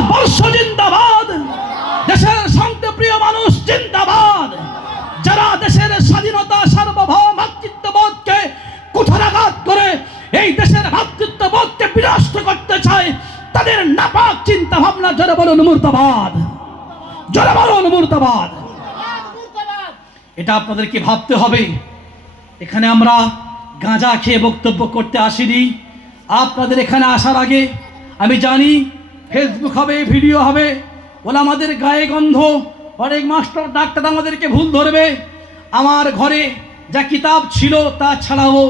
ভারতবর্ষ জিন্দাবাদ, দেশের শান্তিপ্রিয় মানুষ জিন্দাবাদ। যারা দেশের স্বাধীনতা সার্বভৌমত্ববোধকে কুঠারাঘাত করে এই দেশের ভ্রাতৃত্ববোধকে বিনষ্ট করতে চায়, তাদের নাপাক চিন্তা ভাবনা জোরে বলুন মুর্দাবাদ, জোরে বলুন মুর্দাবাদ। এটা আপনাদেরকে ভাবতে হবে। এখানে আমরা গাঁজা খেয়ে বক্তব্য করতে আসিনি। আপনাদের এখানে আসার আগে আমি জানি ফেসবুক হবে, ভিডিও হবে, বলে আমাদের গায়ে গন্ধ, অনেক মাস্টার ডাক্তার আমাদেরকে ভুল ধরবে। আমার ঘরে যা কিতাব ছিল তা ছাড়াও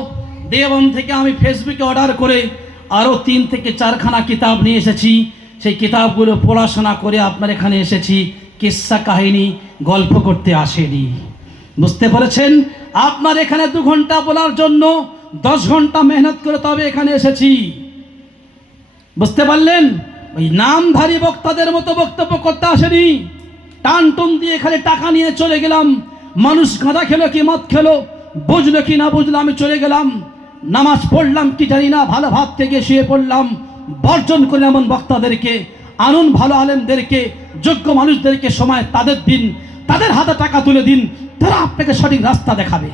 দেওবন্দ থেকে আমি ফেসবুকে অর্ডার করে আরও 3 থেকে 4খানা কিতাব নিয়ে এসেছি। সেই কিতাবগুলো পড়াশোনা করে আপনার এখানে এসেছি, কিস্সা কাহিনী গল্প করতে আসেনি। বুঝতে পেরেছেন? আপনার এখানে 2 ঘন্টা বলার জন্য 10 ঘন্টা মেহনত করে তবে এখানে এসেছি। বুঝতে পারলেন? ওই নামধারী বক্তাদের মতো বক্তব্য করতে আসেনি। টান টুন দিয়ে এখানে টাকা নিয়ে চলে গেলাম। মানুষ গাঁজা খেলো কি মদ খেলো, বুঝলো কি না বুঝলো, আমি চলে গেলাম। নামাজ পড়লাম কি জানি না, ভালো ভাত থেকে শুয়ে পড়লাম। বর্জন করে এমন বক্তাদেরকে আনুন, ভালো আলেমদেরকে, যোগ্য মানুষদেরকে সময় তাদের দিন, তাদের হাতে টাকা তুলে দিন, তারা আপনাকে সঠিক রাস্তা দেখাবে।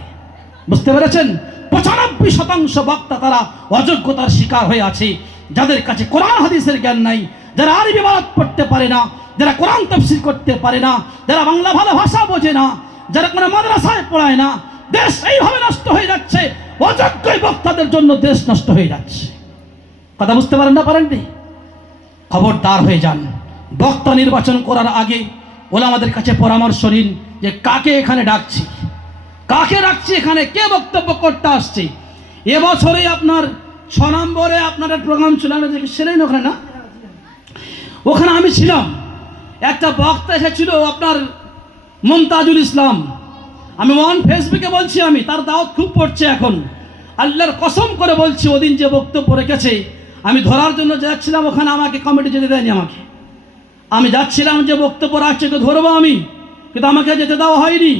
বুঝতে পেরেছেন? 95% বক্তা তারা অযোগ্যতার শিকার হয়ে আছে, যাদের কাছে কোরআন হাদিসের জ্ঞান নাই, যারা আরবি বারাত পড়তে পারে না, যারা কোরআন তাফসীর করতে পারে না, যারা বাংলা ভালো ভাষা বোঝে না, যারা কোনো মাদ্রাসায় পড়ায় না। দেশ এইভাবে নষ্ট হয়ে যাচ্ছে, অযোগ্য বক্তাদের জন্য দেশ নষ্ট হয়ে যাচ্ছে। কথা বুঝতে পারেন না? পারেননি? খবরদার হয়ে যান। বক্তা নির্বাচন করার আগে ওলামাদের কাছে পরামর্শ নিন যে কাকে এখানে ডাকছি, কাকে ডাকছি, এখানে কে বক্তব্য করতে আসছে। এবছরে আপনার 6 নম্বরে আপনার প্রোগ্রাম ছিল, ছিলেন ওখানে না? ওখানে আমি ছিলাম। একটা বক্তা এসেছিল আপনার মুমতাজুল ইসলাম। আমি ফেসবুকে বলছি, আমি তার দাওয়াত খুব পড়ছে এখন। আল্লাহর কসম করে বলছি, ওদিন যে বক্তব্য রেখেছে আমি ধরার জন্য যাচ্ছিলাম, ওখানে আমাকে কমিটি যেতে দেয়নি। আমি যাচ্ছিলাম যে বক্তব্য রাখছে ধরবো আমি, কিন্তু আমাকে যেতে দেওয়া হয়নি।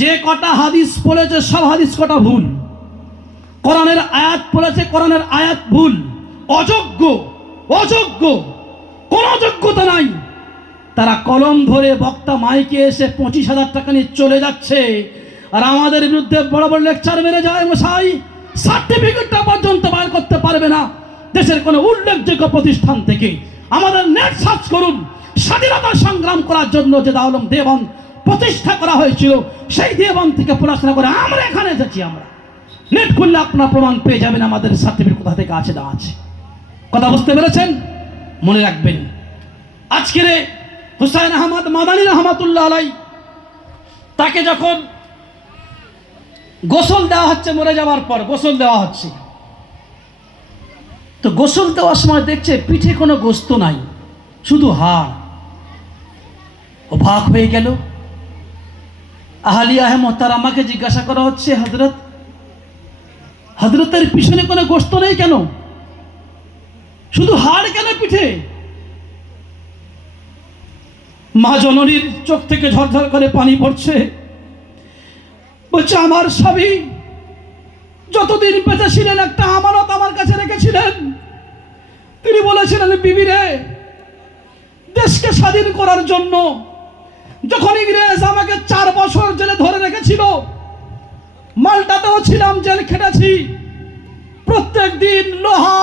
যে কটা হাদিস পড়েছে সব হাদিস কটা ভুল, কোরআনের আয়াত পড়েছে কোরআনের আয়াত ভুল, অযোগ্য, অযোগ্য, কোনো যোগ্যতা নাই। তারা কলম ধরে বক্তা মাইকে এসে 25,000 টাকা নিয়ে চলে যাচ্ছে, আর আমাদের বিরুদ্ধে বড় বড় লেকচার মেরে যায়। মশাই, সার্টিফিকেটটা পর্যন্ত বার করতে পারবে না দেশের কোনো উল্লেখযোগ্য প্রতিষ্ঠান থেকে। আমাদের নেট সার্চ করুন, স্বাধীনতা সংগ্রাম করার জন্য যে দারুল উলুম দেওবন্দ প্রতিষ্ঠা করা হয়েছিল, সেই দেওবন্দ থেকে পড়াশোনা করে আমরা এখানে এসেছি। আমরা নেট খুললে আপনার প্রমাণ পেয়ে যাবেন আমাদের সার্টিফিকেট কোথা থেকে আছে না আছে। কথা বুঝতে পেরেছেন? মনে রাখবেন, আজকের হুসাইন আহমদ মাদানী রহমাতুল্লাহ আলাই, তাকে যখন গোসল দেওয়া হচ্ছে, মরে যাওয়ার পর গোসল দেওয়া হচ্ছে, তো গোসল দেওয়ার সময় দেখছে পিঠে কোনো গোস্ত নাই, শুধু হাড়। অবাক হয়ে গেল। আহলিয়া মোহতারামাকে জিজ্ঞাসা করা হচ্ছে, হযরতের পিছনে কোনো গোস্ত নেই কেন, শুধু হাড় কেন পিঠে? মা জননীর চোখ থেকে ঝরঝর করে পানি পড়ছে। বলছে, আমার স্বামী যতদিন বেঁচে ছিলেন একটা আমানত আমার কাছে রেখেছিলেন। তিনি বলেছিলেন, বিবি রে, দেশকে স্বাধীন করার জন্য যখন ইংরেজ আমাকে 4 বছর জেলে ধরে রেখেছিল, মালটাতেও ছিলাম, জেল খেটেছি। প্রত্যেক দিন লোহা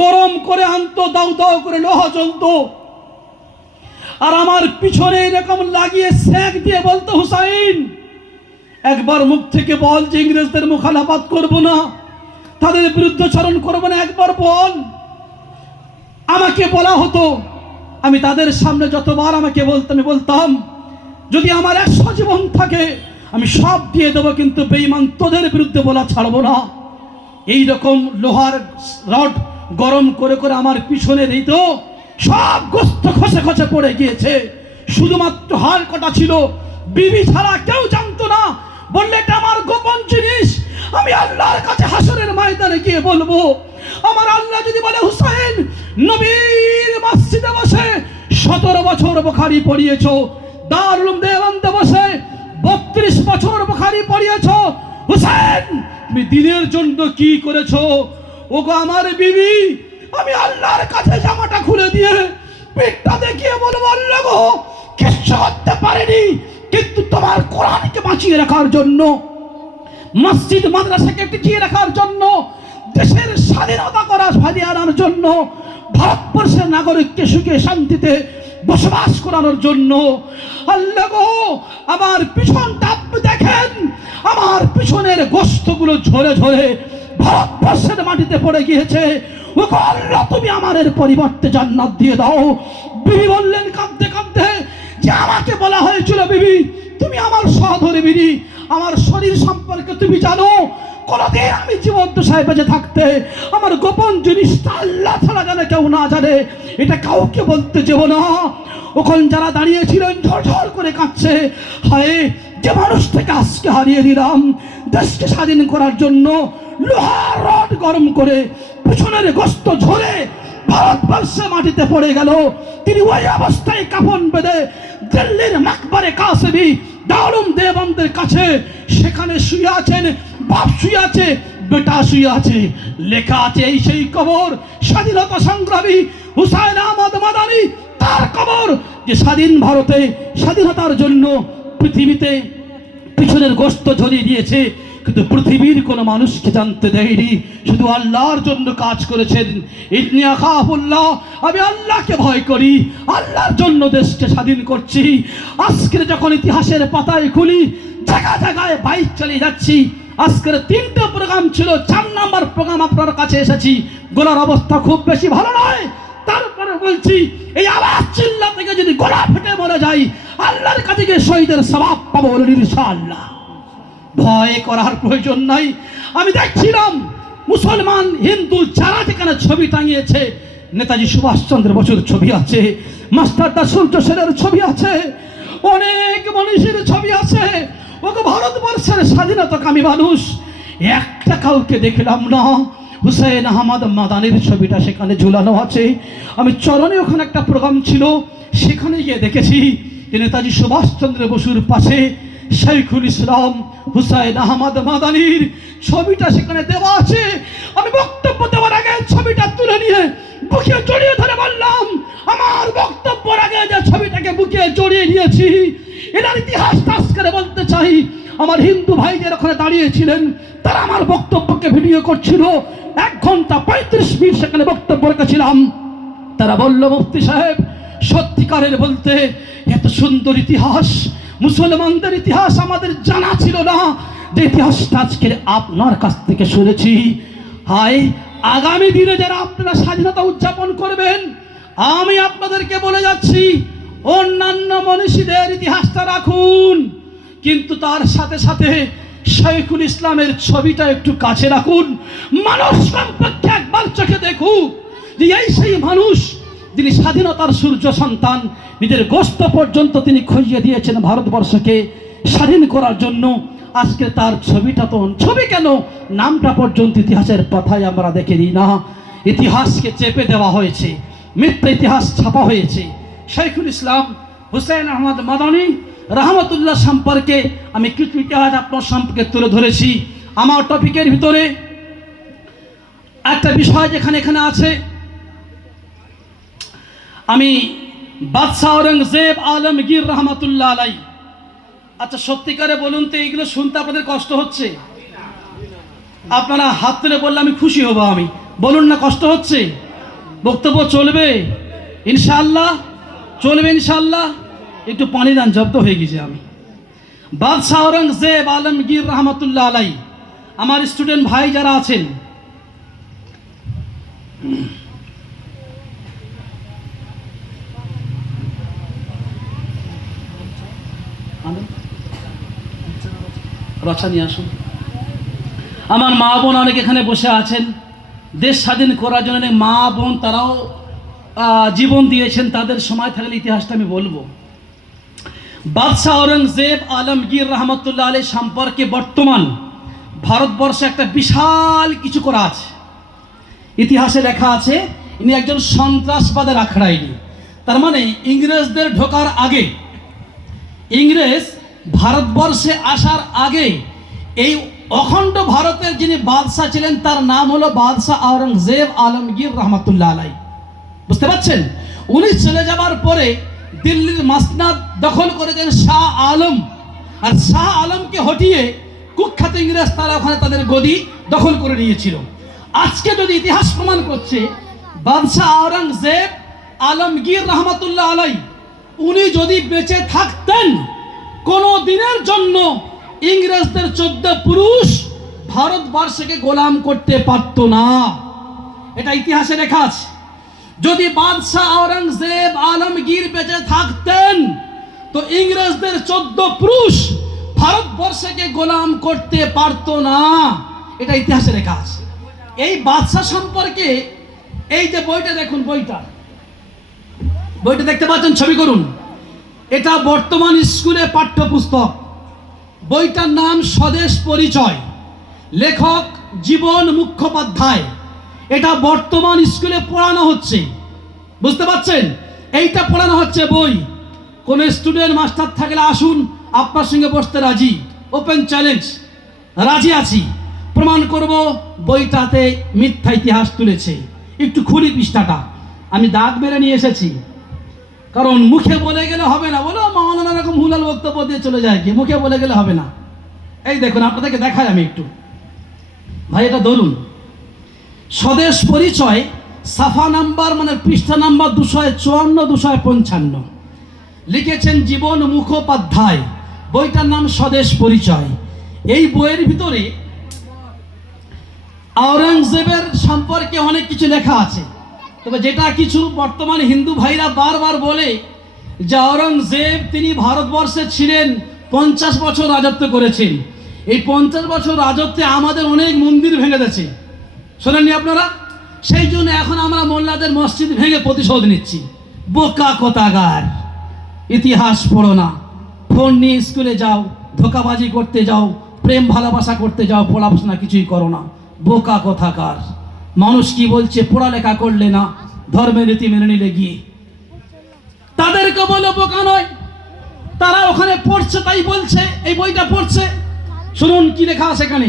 গরম করে আনতো, দাউ দাউ করে লোহা জ্বলতো, আর আমার পিছনে এরকম লাগিয়ে সেক দিয়ে বলতো, হুসাইন, একবার মুখ থেকে বল যে ইংরেজদের মুখালাফাত করব না, তাদের বিরুদ্ধাচরণ করব না, একবার বল। আমাকে বলা হতো, আমি তাদের সামনে যতবার আমাকে বলতাম, যদি আমার 100 জীবন থাকে আমি সব দিয়ে দেবো, কিন্তু বেঈমান তোদের বিরুদ্ধে বলা ছাড়বো না। এই রকম লোহার রড গরম করে করে আমার পিছনে দিত, সব গোস্ত খসে খসে পড়ে গিয়েছে, শুধুমাত্র হাড় কটা ছিল। বিবি ছাড়া কেউ জানতো না। বললে, এটা আমার গোপন জিনিস, আমি আল্লাহর কাছে হাসরের ময়দানে গিয়ে বলবো। আমার আল্লাহ যদি বলে, হুসাইন, নবীর মসজিদে বসে 17 বছর বুখারী পড়িয়েছো, দারুল উলুম দেওবন্দে বসে 32 বছর বুখারী পড়িয়েছো, হুসাইন তুমি দিনের জন্য কি করেছো? ওগো আমার বিবি, আমি আল্লাহর কাছে জামাটা খুলে দিয়ে পিঠটা দেখিয়ে বলবো আল্লাহ গো কিচ্ছু করতে পারেনি, কিন্তু তোমার কোরআনকে বাঁচিয়ে রাখার জন্য, মসজিদ মাদ্রাসাকে টিকিয়ে রাখার জন্য, দেশের স্বাধীনতা করা ভারিয়ে আনার জন্য, ভারতবর্ষের নাগরিককে সুখে শান্তিতে বসবাস করানোর জন্য আল্লাহ গো আমার পিছনটা আপনি দেখেন, আমার পিছনের গোশতগুলো ঝরে ঝরে ভারতবর্ষের মাটিতে পড়ে গিয়েছে। ও আল্লাহ তুমি আমার এর পরিবর্তে জান্নাত দিয়ে দাও। বিবি বললেন কাঁদতে কাঁদতে যে আমাকে বলা হয়েছিল বিবি তুমি আমার সহধর্মিণী, আমার শরীর সম্পর্কে তুমি জানো, কোনদিন আমি জীবদ্দশায় বেঁচে থাকতে আমার গোপন জিনিসটা আল্লাহ ছাড়া জানে, কেউ না জানে, এটা কাউকে বলতে যাব না। ওখানে যারা দাঁড়িয়েছিলেন ঝরঝর করে কাঁদছে, হায় যে মানুষটাকে আজকে হারিয়ে দিলাম দেশকে স্বাধীন করার জন্য, লোহার রড গরম করে পিছনের গোশত ঝরে ভারতবর্ষে মাটিতে পড়ে গেল, তিনি ওই অবস্থায় কাফন বেঁধে দিল্লির মাকবারে কাসেমি দারুম দেবন্দের কাছে সেখানে শুয়ে আছেন, বাপ শুয়ে আছে, বেটা শুয়ে আছে, লেখা আছে এই সেই কবর স্বাধীনতা সংগ্রামী হুসাইন আহমদ মাদানী, তার কবর যে স্বাধীন ভারতে স্বাধীনতার জন্য পৃথিবীতে পিছনের গোশত ঝরিয়ে দিয়েছে, কিন্তু পৃথিবীর কোনো মানুষকে জানতে দেয়নি, শুধু আল্লাহর জন্য কাজ করেছেন। ইন্নী আখাফুল্লাহ, আমি আল্লাহকে ভয় করি, আল্লাহর জন্য দেশকে স্বাধীন করছি। আজকের যখন ইতিহাসের পাতায় খুলি জায়গায় জায়গায় বাইক চালিয়ে যাচ্ছি, আজকের 3টে প্রোগ্রাম ছিল, 4 নম্বর প্রোগ্রাম আপনার কাছে এসেছি, গলার অবস্থা খুব বেশি ভালো নয়, তারপরে বলছি এই আওয়াজ চিল্লা থেকে যদি গলা ফেটে মরে যাই আল্লাহর কাছে গিয়ে শহীদের সওয়াব পাবো ইনশাআল্লাহ। ভয় করার প্রয়োজন নাই। আমি দেখছিলাম মুসলমান হিন্দু যারা যেখানে ছবি টাঙিয়েছে, নেতাজি সুভাষচন্দ্র বসুর ছবি আছে, মাস্টারদা সূর্য সেনের ছবি আছে, অনেক মনীষীর ছবি আছে, ওকে ভারতবর্ষের স্বাধীনতাকামী মানুষ, একটা কাউকে দেখলাম না হুসাইন আহমদ মাদানির ছবিটা সেখানে ঝুলানো আছে। আমি চরণে ওখানে একটা প্রোগ্রাম ছিল, সেখানে গিয়ে দেখেছি যে নেতাজি সুভাষচন্দ্র বসুর পাশে শাইখুল ইসলাম হুসাইন আহমদ মাদানির ছবিটা সেখানে দেওয়া আছে। আমি বক্তব্য দেওয়ার আগে ছবিটা তুলে নিয়ে বুকে জড়িয়ে ধরে বললাম, আমার বক্তব্যের আগে যে ছবিটাকে বুকে জড়িয়ে নিয়েছি এটার ইতিহাস টাচ করে বলতে চাই। আমার হিন্দু ভাইদের ওখানে দাঁড়িয়েছিলেন, তারা আমার বক্তব্যকে ভিডিও করছিল, 1 ঘন্টা 35 মিনিট সেখানে বক্তব্য রেখেছিলাম। তারা বলল মুফতি সাহেব সত্যিকারের বলতে এত সুন্দর ইতিহাস, মুসলমানদের ইতিহাস আমাদের জানা ছিল না, যে ইতিহাসটা আজকে আপনার কাছ থেকে শুনেছি। হায় আগামী দিনে যারা আপনারা স্বাধীনতা উদযাপন করবেন, আমি আপনাদেরকে বলে যাচ্ছি অন্যান্য মনীষীদের ইতিহাসটা রাখুন, কিন্তু তার সাথে সাথে শাইখুল ইসলামের ছবিটা একটু কাছে রাখুন। মানুষ সম্পর্কে একবার চোখে দেখুন যে এই সেই মানুষ যিনি স্বাধীনতার সূর্য সন্তান, নিজের গোশত পর্যন্ত তিনি খইয়ে দিয়েছেন ভারতবর্ষকে স্বাধীন করার জন্য। আজকে তার ছবিটা তো ছবি কেন, নামটা পর্যন্ত ইতিহাসের পাতায় আমরা দেখে নিই না। ইতিহাসকে চেপে দেওয়া হয়েছে, মিথ্যা ইতিহাস ছাপা হয়েছে। শাইখুল ইসলাম হুসাইন আহমদ মাদানী রহমতুল্লাহ সম্পর্কে আমি কিছু ইতিহাস আপনার সম্পর্কে তুলে ধরেছি। আমার টপিকের ভিতরে একটা বিষয় যেখানে এখানে আছে, আমি বাদশাহ ঔরঙ্গজেব আলমগীর রহমতুল্লাহ আলাই। আচ্ছা সত্যিকারে বলুন তো এইগুলো শুনতে আপনাদের কষ্ট হচ্ছে? আপনারা হাত তুলে বললে আমি খুশি হব। আমি বলুন না কষ্ট হচ্ছে? বক্তব্য চলবে ইনশাআল্লাহ, চলবে ইনশাআল্লাহ। একটু পানি দান, জব্দ হয়ে গেছে। আমি বাদশাহ ঔরঙ্গজেব আলমগীর রহমতুল্লাহ আলাই, আমার স্টুডেন্ট ভাই যারা আছেন, রচা নিয়ে আসুন। আমার মা বোন অনেক এখানে বসে আছেন, দেশ স্বাধীন করার জন্য অনেক মা বোন তারাও জীবন দিয়েছেন, তাদের সময় থাকলে ইতিহাসটা আমি বলবো। বাদশাহ ঔরঙ্গজেব আলমগীর রহমতুল্লাহ আলাই সম্পর্কে বর্তমান ভারতবর্ষে একটা বিশাল কিছু করা আছে। ইতিহাসে লেখা আছে ইনি একজন সন্ত্রাসবাদের আখড়াইনি। তার মানে ইংরেজদের ঢোকার আগে, ইংরেজ ভারতবর্ষে আসার আগে এই অখণ্ড ভারতের যিনি বাদশাহ ছিলেন তার নাম হলো বাদশাহ ঔরঙ্গজেব আলমগীর রহমতুল্লাহ আলাই। বুঝতে পারছেন? উনি চলে যাবার পরে দিল্লির মাসনাদ দখল করেছেন শাহ আলম, আর শাহ আলমকে হটিয়ে কুখ্যাত ইংরেজ তারা ওখানে তাদের গদি দখল করে নিয়েছিল। আজকে যদি ইতিহাস প্রমাণ করছে বাদশাহ আওরঙ্গজেব আলমগীর রহমতুল্লাহ আলাই উনি যদি বেঁচে থাকতেন কোনো দিনের জন্য ইংরেজদের 14 পুরুষ ভারতবর্ষকে গোলাম করতে পারত না। এটা ইতিহাসে লেখা আছে। যদি বাদশাহ আওরঙ্গজেব আলমগীর বেঁচে থাকতেন তো ইংরেজদের 14 পুরুষ ভারতবর্ষকে গোলাম করতে পারত না। এটা ইতিহাসে লেখা আছে। এই বাদশাহ সম্পর্কে এই যে বইটা দেখুন, বইটা দেখতে পাচ্ছেন, ছবি করুন। এটা বর্তমান স্কুলে পাঠ্যপুস্তক। বইটার নাম স্বদেশ পরিচয়, লেখক জীবন মুখোপাধ্যায়। এটা বর্তমান স্কুলে পড়ানো হচ্ছে, বুঝতে পারছেন? এইটা পড়ানো হচ্ছে বই। কোন স্টুডেন্ট মাস্টার থাকলে আসুন, আপনার সঙ্গে বসতে রাজি, ওপেন চ্যালেঞ্জ, রাজি আছি। প্রমাণ করব বইটাতে মিথ্যা ইতিহাস তুলেছে। একটু খুলি পৃষ্ঠাটা, আমি দাগ মেরে নিয়ে এসেছি, কারণ মুখে বলে গেলে হবে না। বলো মাওলানা এরকম হুলাল বক্তব্য দিয়ে চলে যায়, কি মুখে বলে গেলে হবে না। এই দেখুন, আপনাদেরকে দেখাই আমি একটু, ভাই এটা ধরুন। স্বদেশ পরিচয় সাফা নাম্বার মানে পৃষ্ঠা নাম্বার 254 255 লিখেছেন জীবন মুখোপাধ্যায়। বইটার নাম স্বদেশ পরিচয়। এই বইয়ের ভিতরে আওরঙ্গজেবের সম্পর্কে অনেক কিছু লেখা আছে, তবে যেটা কিছু বর্তমান হিন্দু ভাইরা বারবার বলে যে আওরঙ্গজেব তিনি ভারতবর্ষে ছিলেন 50 বছর রাজত্ব করেছেন। এই 50 বছর রাজত্বে আমাদের অনেক মন্দির ভেঙে দিয়েছে, শোনেননি আপনারা? সেই জন্য এখন আমরা মোল্লাদের মসজিদ ভেঙে প্রতিশোধ নিচ্ছি। বোকা কোথাকার, ইতিহাস পড়ো না, ফোন নিয়ে স্কুলে যাও, ধোকাবাজি করতে যাও, প্রেম ভালোবাসা করতে যাও, পড়াশোনা কিছুই করো না। বোকা কোথাকার। মানুষ কি বলছে পড়ালেখা করলে না, ধর্মের রীতি মেনে নিলে গিয়ে। তাদেরকে বলে বোকা নয়, তারা ওখানে পড়ছে তাই বলছে, এই বইটা পড়ছে। শুনুন কি লেখা আছে এখানে।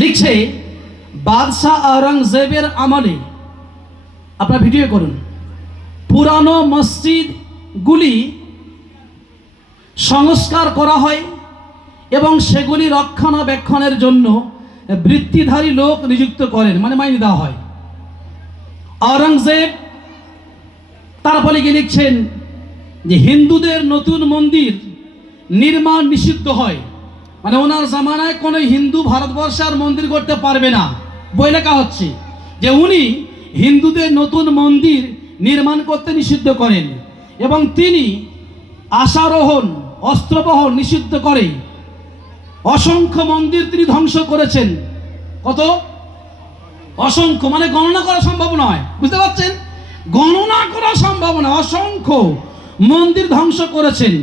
লিখছে বাদশাহ আওরঙ্গজেবের আমলে, আপনারা ভিডিও করুন, পুরানো মসজিদগুলি সংস্কার করা হয় এবং সেগুলি রক্ষণাবেক্ষণের জন্য বৃত্তিধারী লোক নিযুক্ত করেন, মানে মাইনে দেওয়া হয়। আওরঙ্গজেব তারপরে গিয়ে লিখছেন যে হিন্দুদের নতুন মন্দির নির্মাণ নিষিদ্ধ হয়, মানে ওনার জামানায় কোনো হিন্দু ভারতবর্ষে আর মন্দির করতে পারবে না। বই লেখা হচ্ছে যে উনি হিন্দুদের নতুন মন্দির নির্মাণ করতে নিষিদ্ধ করেন এবং তিনি আশারোহণ অস্ত্রবহন নিষিদ্ধ করে অসংখ্য মন্দির তিনি ধ্বংস করেছেন। কত? অসংখ্য, মানে গণনা করা সম্ভব নয়, বুঝতে পারছেন? গণনা করা সম্ভব নয়, অসংখ্য মন্দির ধ্বংস করেছেন।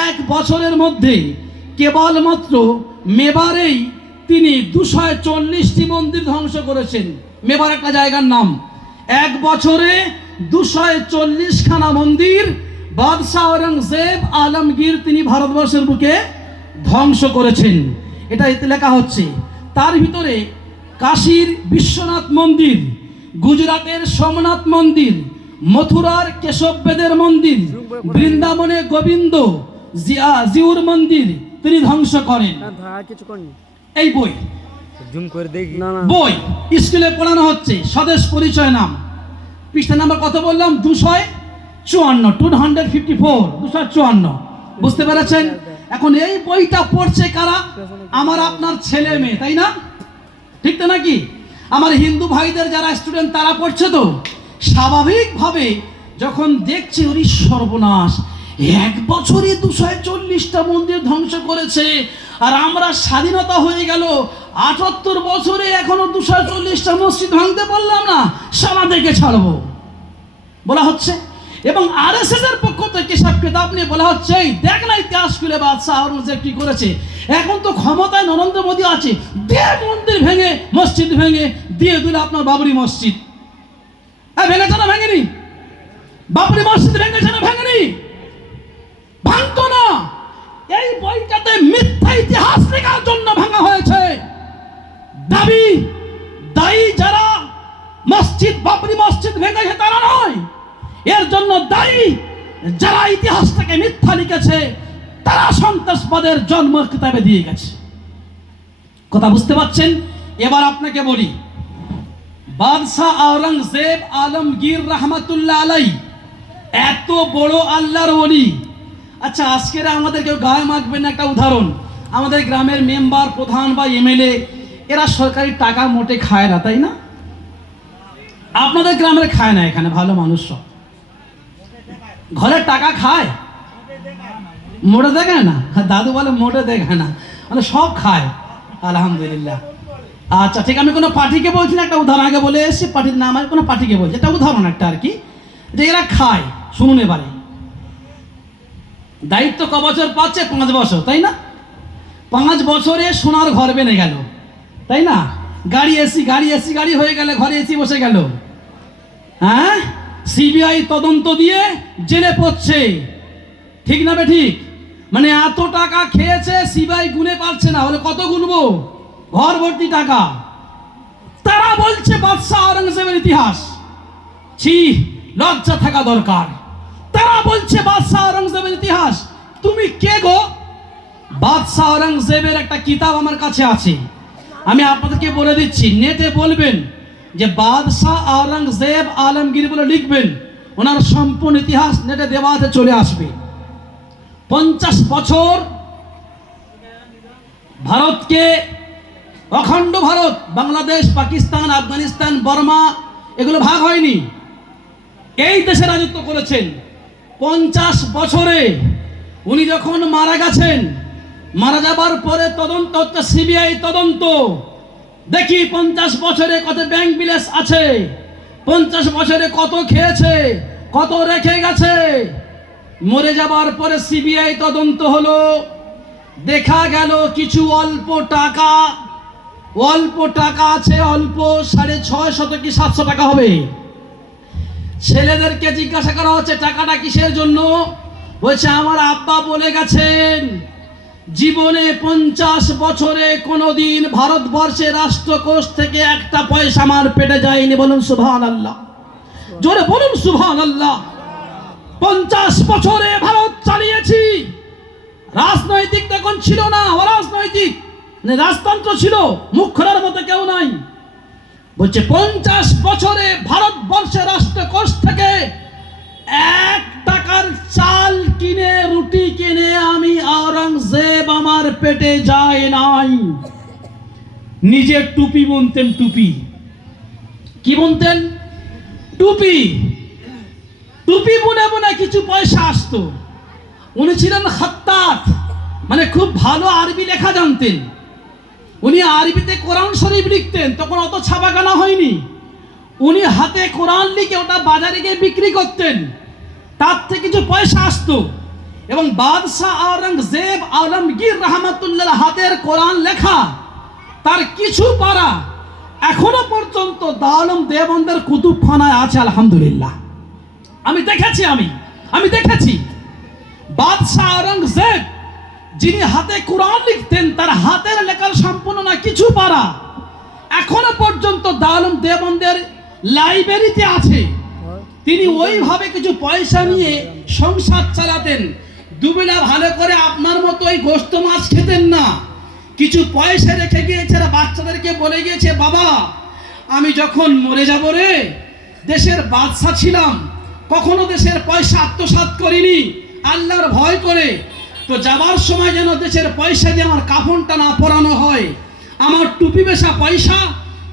1 বছরের মধ্যে কেবলমাত্র মেবারেই তিনি 240টি মন্দির ধ্বংস করেছেন। মেবার একটা জায়গার নাম। 1 বছরে 240খানা মন্দির বাদশাহ আওরঙ্গজেব আলমগীর তিনি ভারতবর্ষের বুকে ধ্বংস করেছেন। এটা এতে লেখা হচ্ছে। তার ভিতরে কাশীর বিশ্বনাথ মন্দির, গুজরাটের সোমনাথ মন্দির, মথুরার কেশববেদের মন্দির, বৃন্দাবনে গোবিন্দ জিউর মন্দির তিনি ধ্বংস করেন। এই বই বই স্কুলে পড়ানো হচ্ছে, স্বদেশ পরিচয় নাম। পৃষ্ঠা নাম্বার কত বললাম? 254 254। বুঝতে পেরেছেন? এখন এই বইটা পড়ছে কারা? আমার আপনার ছেলে মেয়ে, তাই না? ঠিক তো নাকি? আমার হিন্দু ভাইদের যারা স্টুডেন্ট তারা পড়ছে তো। স্বাভাবিকভাবে যখন দেখছে ওরে সর্বনাশ, 1 বছরে 240টা মন্দির ধ্বংস করেছে, আর আমরা স্বাধীনতা হয়ে গেল 78 বছরে এখনো 240টা মসজিদ ভাঙতে পারলাম না, সারা দেখে ছাড়বো বলা হচ্ছে। এবং আরএসএস এর পক্ষ থেকে সব কিতাব নিয়ে বলা হচ্ছে এই দেখ না ইতিহাস খুলে বাদশাহ আওরঙ্গজেব কি করেছে। এখন তো ক্ষমতায় নরেন্দ্র মোদী আছে, দিয়ে মন্দির ভেঙে মসজিদ ভেঙে দিয়ে দিল আপনার বাবরি মসজিদ। ভেঙেছে না ভেঙেনি? বাবরি মসজিদ ভেঙেছে না ভেঙেনি? ভাঙতো না। এই বইটাতে মিথ্যা ইতিহাস লেখার জন্য ভাঙা হয়েছে। দায়ী যারা মসজিদ বাবরি মসজিদ ভেঙে এর জন্য দায়ী যারা ইতিহাসটাকে মিথ্যা লিখেছে, তারা সন্ত্রাসবাদের জন্ম কিতাবে দিয়ে গেছে। কথা বুঝতে পারছেন? এবার আপনাকে বলি, বাদশাহ আওরঙ্গজেব আলমগীর রহমাতুল্লাহ আলাই এত বড় আল্লাহর ওলি। আচ্ছা, আজকের আমাদের কেউ গায়ে মাখবেন না। একটা উদাহরণ, আমাদের গ্রামের মেম্বার, প্রধান বা এমএলএ, এরা সরকারি টাকা মোটে খায় না, তাই না? আপনাদের গ্রামের খায় না, এখানে ভালো মানুষ সব ঘরের টাকা খায়, মোটে দেখে না। দাদু বলে মোটে দেখে না, মানে সব খায় আলহামদুলিল্লাহ। আচ্ছা ঠিক, আমি কোনো পার্টিকে বলছি না, একটা উদাহরণ আগে বলে এসেছি, পার্টির নাম আমি কোনো পার্টিকে বলছি, একটা উদাহরণ একটা আর কি, যে এরা খায়। শুনুন এবারে, দায়িত্ব ক বছর পাচ্ছে? 5 বছর, তাই না? 5 বছরে সোনার ঘর বেনে গেল, তাই না? গাড়ি এসি গাড়ি হয়ে গেলে ঘরে এসি বসে গেল। হ্যাঁ, সিবিআই তদন্ত দিয়ে জেলে পড়ছে, ঠিক না বে ঠিক? মানে এত টাকা খেয়েছে, সিবিআই গুনে পারছে না, হলে কত গুনবো? ঘর ভর্তি টাকা। তারা বলছে বাদশাহ আওরঙ্গজেবের ইতিহাস। ছি, লজ্জা থাকা দরকার। তারা বলছে বাদশাহ আওরঙ্গজেবের ইতিহাস। তুমি কে গো? বাদশাহ আওরঙ্গজেবের একটা কিতাব আমার কাছে আছে, আমি আপনাদেরকে বলে দিচ্ছি। নেটে বলবেন যে বাদশাহ আওরঙ্গজেব আলমগীর বলে লিখবেন, ওনার সম্পূর্ণ ইতিহাস নেটে দেওয়া আছে, চলে আসবে। 50 বছর ভারতকে, অখণ্ড ভারত, বাংলাদেশ, পাকিস্তান, আফগানিস্তান, বর্মা, এগুলো ভাগ হয়নি, এই দেশে রাজত্ব করেছেন। 50 বছরে উনি যখন মারা গেছেন, মারা যাবার পরে তদন্ত হচ্ছে, সিবিআই তদন্ত। দেখি 50 বছরে কত ব্যাংক ব্যালেন্স আছে, 50 বছরে কত খেয়েছে, কত রেখে গেছে। মরে যাবার পরে সিবিআই তদন্ত হলো, দেখা গেল কিছু অল্প টাকা আছে, অল্প 650 কি 700 টাকা হবে। ছেলেদেরকে জিজ্ঞাসা করা হচ্ছে টাকাটা কিসের জন্য, বলছে আমার আব্বা বলে গেছেন জীবনে 50 বছরে কোনোদিন ভারতবর্ষের রাষ্ট্রকোষ থেকে একটা পয়সা আমার পেটে যায়নি। বলুন সুবহানাল্লাহ, জোরে বলুন সুবহানাল্লাহ। 50 বছরে ভারত চালিয়েছি। রাজনৈতিক তখন ছিল না, অরাজনৈতিক, রাজতন্ত্র ছিল, মুখ খোলার মতো কেউ নাই। বলছে 50 বছরে ভারতবর্ষের রাষ্ট্রকোষ থেকে 1 টাকার চাল কিনে, রুটি কিনে আমি আওরঙ্গজেব আমার পেটে যায় নাই। নিজে টুপি বুনতেন, টুপি কি বুনতেন? টুপি বুনে বুনে কিছু পয়সা আসতো। উনি ছিলেন খাত্তাত, মানে খুব ভালো আরবি লেখা জানতেন। উনি আরবিতে কোরআন শরীফ লিখতেন, তখন অত ছাপাখানা হয়নি। উনি হাতে কোরআন লিখে ওটা বাজারে গিয়ে বিক্রি করতেন, তার থেকে কিছু পয়সা আসতো। এবং বাদশাহ আওরঙ্গজেব আলমগীর রহমাতুল্লাহ হাতের কোরআন লেখা, তার কিছু পারা এখনো পর্যন্ত দারুল দেওবন্দের কুতুবখানায় আছে আলহামদুলিল্লাহ। আমি দেখেছি বাদশাহ আওরঙ্গজেব যিনি হাতে কোরআন লিখতেন, তার হাতের লেখার সম্পূর্ণ না, কিছু পারা এখনো পর্যন্ত দারুল দেওবন্দের লাইব্রেরিতে আছে। তিনি ওইভাবে কিছু পয়সা নিয়ে সংসার চালাতেন। দুবেলা ভালো করে আপনার মতো ওই গোস্ত মাছ খেতেন না, কিছু পয়সা রেখে গিয়েছে। বাচ্চাদেরকে বলে গিয়েছে, বাবা আমি যখন মরে যাব রে, দেশের বাদশা ছিলাম, কখনো দেশের পয়সা আত্মসাৎ করিনি, আল্লাহর ভয় করে। তো যাবার সময় যেন দেশের পয়সা দিয়ে আমার কাফনটা না পরানো হয়, আমার টুপি বেশা পয়সা,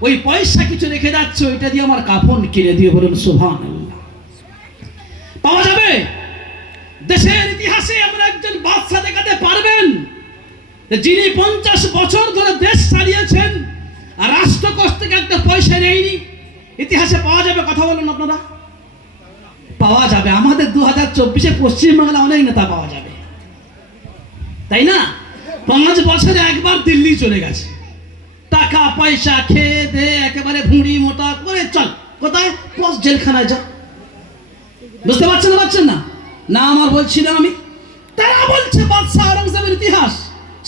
ওই পয়সা কিছু রেখে যাচ্ছে, ওইটা দিয়ে আমার কাফন কিনে দিয়ে। বলুন সুবহানাল্লাহ। পাওয়া যাবে দেশের ইতিহাসে আমরা একজন বাদশা দেখাতে পারবেন যিনি 50 বছর ধরে দেশ চালিয়েছেন আর রাষ্ট্রকোষ থেকে একটা পয়সা নেয়নি? ইতিহাসে পাওয়া যাবে? কথা বলুন আপনারা। পাওয়া যাবে। আমাদের 2024-এ পশ্চিমবাংলা অনেক নেতা পাওয়া যাবে, তাই না? 5 বছরে একবার দিল্লি চলে গেছে, টাকা পয়সা খেয়ে দে একেবারে ভুঁড়ি মোটা করে চল কোথায়, পোস্ট জেলখানায় যা। বুঝতে পারছেন না? না আমার বলছিলাম আমি। তারা বলছে বাদশাহ আওরঙ্গজেবের ইতিহাস।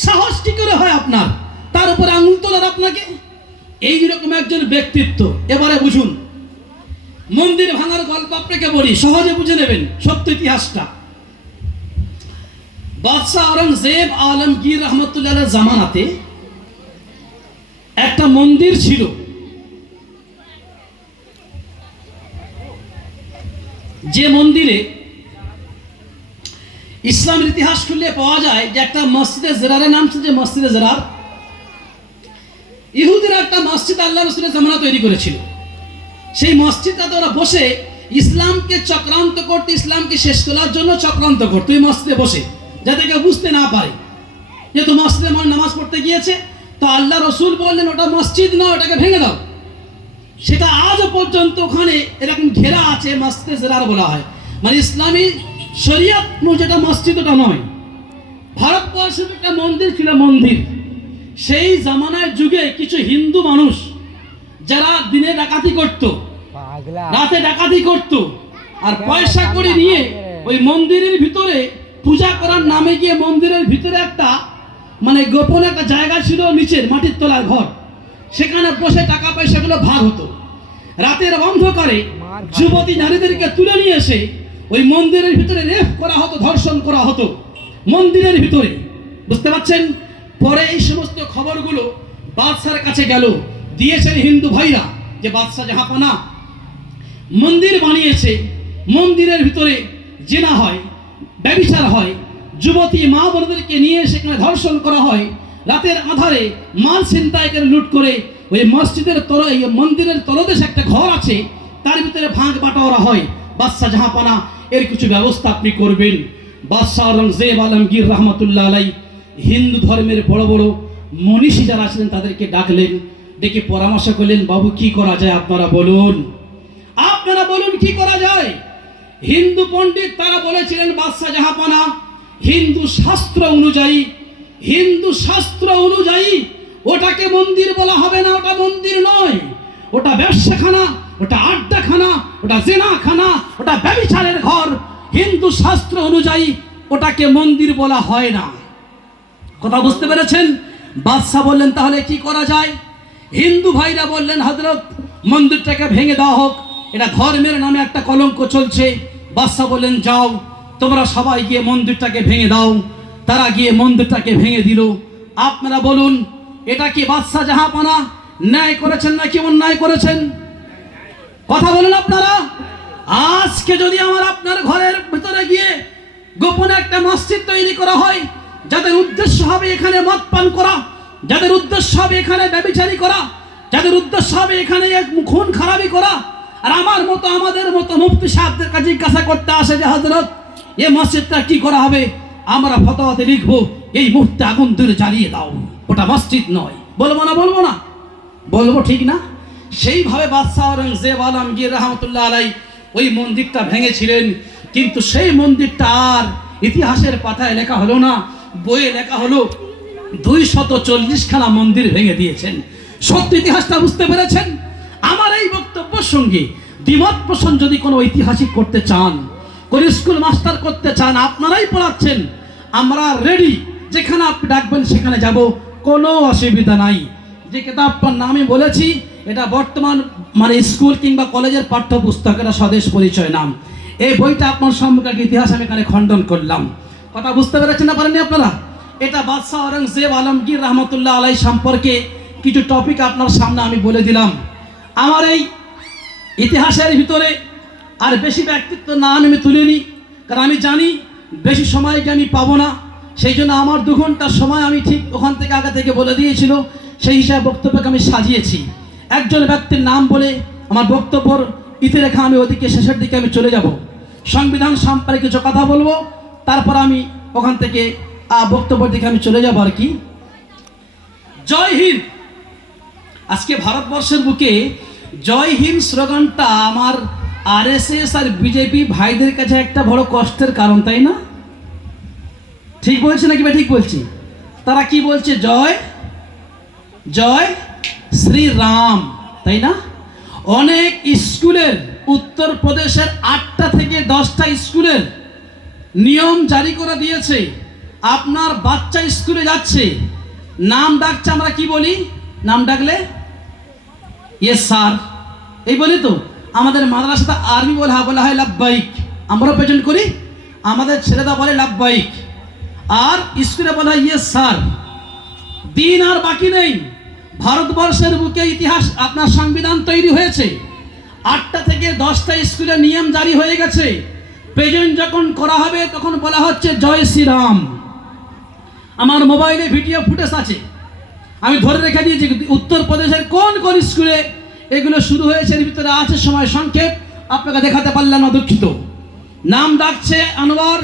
সাহস কি করে হয় আপনার, তার উপরে আঙুল তোলার আপনাকে? এইরকম একজন ব্যক্তিত্ব। এবারে বুঝুন, মন্দির ভাঙার গল্প আপনাকে বলি, সহজে বুঝে নেবেন সত্য ইতিহাসটা। বাদশাহ আওরঙ্গজেব আলমগীর রহমতুল্লাহ জামানাতে একটা মন্দির ছিল, যে মন্দিরে ইসলামের ইতিহাস খুললে পাওয়া যায় যে একটা মসজিদে জেরারের নাম ছিল যে মসজিদে জেরার। ইহুদিরা একটা মসজিদ আল্লাহ রসুলের জামানা তৈরি করেছিল। সেই মসজিদটাতে ওরা বসে ইসলামকে চক্রান্ত করতে, ইসলামকে শেষ করার জন্য চক্রান্ত করতো ওই মসজিদে বসে, যাতে কেউ বুঝতে না পারে। যেহেতু মসজিদে মানুষ নামাজ পড়তে গিয়েছে, তো আল্লাহ রসুল বললেন ওটা মসজিদ নয়, ওটাকে ভেঙে দাও। সেটা আজও পর্যন্ত ওখানে এরকম ঘেরা আছে, মসজিদে জেরার বলা হয়। মানে ইসলামী শরিয়ত যেটা মসজিদ ওটা নয়। ভারতবর্ষের একটা মন্দির ছিল, মন্দির। সেই জামানার যুগে কিছু হিন্দু মানুষ যারা দিনে ডাকাতি করত, রাতে ডাকাতি করত, আর পয়সা করে নিয়ে ওই মন্দিরের ভিতরে পূজা করার নামে গিয়ে মন্দিরের ভিতরে একটা মানে গোপন একটা জায়গা ছিল, নিচের মাটির তলার ঘর, সেখানে বসে টাকা পয়সাগুলো ভাগ হতো। রাতের অন্ধকারে যুবতী নারীদেরকে তুলে নিয়ে এসে ওই মন্দিরের ভিতরে রেপ করা হতো, ধর্ষণ করা হতো মন্দিরের ভিতরে। বুঝতে পারছেন? পরে এই সমস্ত খবরগুলো বাদশার কাছে গেল, দিয়েছেন হিন্দু ভাইরা যে বাদশা জাহাপানা মন্দির বানিয়েছে, মন্দিরের ভিতরে জেনা হয়, ব্যভিচার হয়, যুবতী মা বোনদেরকে নিয়ে সেখানে ধর্ষণ করা হয়, রাতের আধারে মাল ছিনতাই করে লুট করে ওই মসজিদের মন্দিরের তলদেশে একটা ঘর আছে, তার ভিতরে ভাগ বাটোয়ারা হয়। বাদশা জাহাপানা এর কিছু ব্যবস্থা আপনি করবেন। বাদশাহ আওরঙ্গজেব আলমগীর রহমতুল্লাহ আলাই হিন্দু ধর্মের বড় বড় মনীষী যারা ছিলেন তাদেরকে ডাকলেন, ডেকে পরামর্শ করলেন, বাবু কি করা যায়, আপনারা বলুন, আপনারা বলুন কি করা যায়। হিন্দু পণ্ডিত তারা বলেছিলেন, বাদশাহ জাহাপানা হিন্দু শাস্ত্র অনুযায়ী, হিন্দু শাস্ত্র অনুযায়ী ওটাকে মন্দির বলা হবে না, ওটা মন্দির নয়, ওটা ব্যবসাখানা, ওটা আড্ডাখানা, ওটা জেনাখানা, ওটা ব্যভিচারের ঘর। হিন্দু শাস্ত্র অনুযায়ী ওটাকে মন্দির বলা হয় না। কথা বুঝতে পেরেছেন? বাদশাহ বললেন তাহলে কি করা যায়? হিন্দু ভাইরা বললেন, হযরত মন্দিরটাকে ভেঙে দেওয়া হোক, এটা ধর্মের নামে একটা কলঙ্ক চলছে। বাদশাহ বললেন, যাও তোমরা সবাই গিয়ে মন্দিরটাকে ভেঙে দাও। তারা গিয়ে মন্দিরটাকে ভেঙে দিল। আপনারা বলুন, এটা কি বাদশাহ জাহাপানা ন্যায় করেছেন নাকি অন্যায় করেছেন? কথা বলুন আপনারা। আজকে যদি আমার আপনার ঘরের ভিতরে গিয়ে গোপনে একটা মসজিদ তৈরি করা হয়, যাদের উদ্দেশ্য হবে এখানে মদ পান করা, যাদের উদ্দেশ্য হবে এখানে ব্যভিচারী করা, যাদের উদ্দেশ্য হবে এখানে খুন খারাপি করা, আর আমার মতো আমাদের মতো মুফতি সাহেবদের কাছে জিজ্ঞাসা করতে আসে যে হযরত এই মসজিদটা কি করা হবে, আমরা ফতোয়াতে লিখবো এই মুহূর্তে আগুন ধরে জ্বালিয়ে দাও, ওটা মসজিদ নয়। বলবো না? বলবো না? বলবো, ঠিক না? সেইভাবে বাদশাহ আওরঙ্গজেব আলমগীর রহমতুল্লাহ আলাই ওই মন্দিরটা ভেঙেছিলেন, কিন্তু সেই মন্দিরটা আর ইতিহাসের পাতায় লেখা হলো না, বইয়ে লেখা হলো 240খানা মন্দির ভেঙে দিয়েছেন। সত্য ইতিহাসটা বুঝতে পেরেছেন? আমার এই বক্তব্যের সঙ্গে দ্বিমত পোষণ যদি কোনো ঐতিহাসিক করতে চান, কোন স্কুল মাস্টার করতে চান, আপনারাই পড়াচ্ছেন, আমরা রেডি, যেখানে আপনি ডাকবেন সেখানে যাব, কোনো অসুবিধা নাই। যে কিতাবটার নাম আমি বলেছি, এটা বর্তমান মানে স্কুল কিংবা কলেজের পাঠ্যপুস্তক, এটা স্বদেশ পরিচয় নাম। এই বইটা আপনার সম্মুখে ইতিহাস আমি এখানে খণ্ডন করলাম। কথা বুঝতে পেরেছেন না পারেননি আপনারা? এটা বাদশাহ আওরঙ্গজেব আলমগীর রহমতুল্লাহ আলাই সম্পর্কে কিছু টপিক আপনার সামনে আমি বলে দিলাম। আমার এই ইতিহাসের ভিতরে আর বেশি ব্যক্তিত্ব না আমি তুলিনি, কারণ আমি জানি বেশি সময় আমি পাবো না। সেই জন্য আমার 2 ঘন্টার সময় আমি ঠিক ওখান থেকে আগে থেকে বলে দিয়েছিল, সেই হিসাবে বক্তব্যকে আমি সাজিয়েছি। একজন ব্যক্তির নাম বলে আমার বক্তব্যর ইতিরেখা আমি ওদিকে শেষের দিকে আমি চলে যাব। সংবিধান সম্পর্কে কিছু কথা বলবো, তারপর আমি ওখান থেকে বক্তব্যের দিকে আমি চলে যাব আর কি। জয় হিন্দ। আজকে ভারতবর্ষের বুকে জয় হিন্দ স্লোগানটা আমার আরএসএস আর বিজেপি ভাইদের কাছে একটা বড় কষ্টের কারণ, তাই না? ঠিক বলছি নাকি বা ঠিক বলছি? তারা কি বলছে? জয় জয় শ্রীরাম, তাই না? অনেক স্কুলের, উত্তরপ্রদেশের 8টা থেকে 10টা স্কুলের নিয়ম জারি করে দিয়েছে, আপনার বাচ্চা স্কুলে যাচ্ছে, নাম ডাকছে, আমরা কি বলি? নাম ডাকলে ইয়েস স্যার এই বলি তো, আমাদের মাদ্রাসাতে আরবি বলা হয় লাব্বাইক, আমরা প্রেজেন্ট করি, আমাদের ছেলেরা বলে লাব্বাইক, আর স্কুলে বলা হয় ইয়েস স্যার। দিন আর বাকি নেই। ভারতবর্ষের বুকে ইতিহাস, আপনার সংবিধান তৈরি হয়েছে, 8টা থেকে 10টা স্কুলে নিয়ম জারি হয়ে গেছে। প্রেজেন্ট যখন করা হবে তখন বলা হচ্ছে জয় শ্রীরাম। আমার মোবাইলে ভিডিও ফুটেজ আছে, আমি ধরে রেখে দিয়েছি উত্তরপ্রদেশের কোন কোন স্কুলে এগুলো শুরু হয়েছে, এর ভিতরে আছে, সময় সংক্ষেপ আপনাকে দেখাতে পারলাম না, দুঃখিত। নাম ডাকছে আনোয়ার,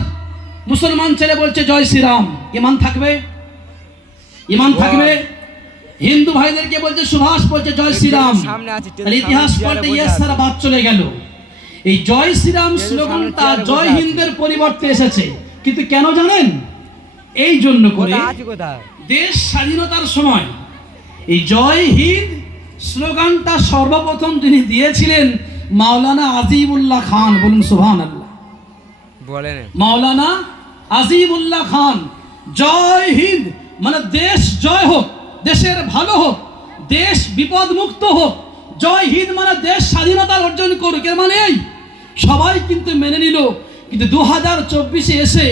মুসলমান ছেলে বলছে জয় শ্রীরাম, ইমান থাকবে? ইমান থাকবে? হিন্দু ভাইদেরকে বলছে সুভাষ, বলছে জয় শ্রীরাম। ইতিহাস পড়তে ইয়েস স্যার বাদ চলে গেল। এই জয় শ্রীরাম স্লোগানটা জয় হিন্দের পরিবর্তে এসেছে, কিন্তু কেন জানেন? এই জন্য করে দেশ স্বাধীনতার সময় এই জয় হিন্দ স্লোগানটা সর্বপ্রথম যিনি দিয়েছিলেন মাওলানা আজিমুল্লাহ খান। বলুন সুবহানাল্লাহ। মাওলানা আজিমুল্লাহ খান। জয় হিন্দ মানে দেশ জয় হোক, দেশের ভালো হোক, দেশ বিপদ মুক্ত হোক। জয় হিন্দ মানে দেশ স্বাধীনতা অর্জন করুক, এর মানে এই। সবাই কিন্তু মেনে নিল, কিন্তু 2024-এ এসে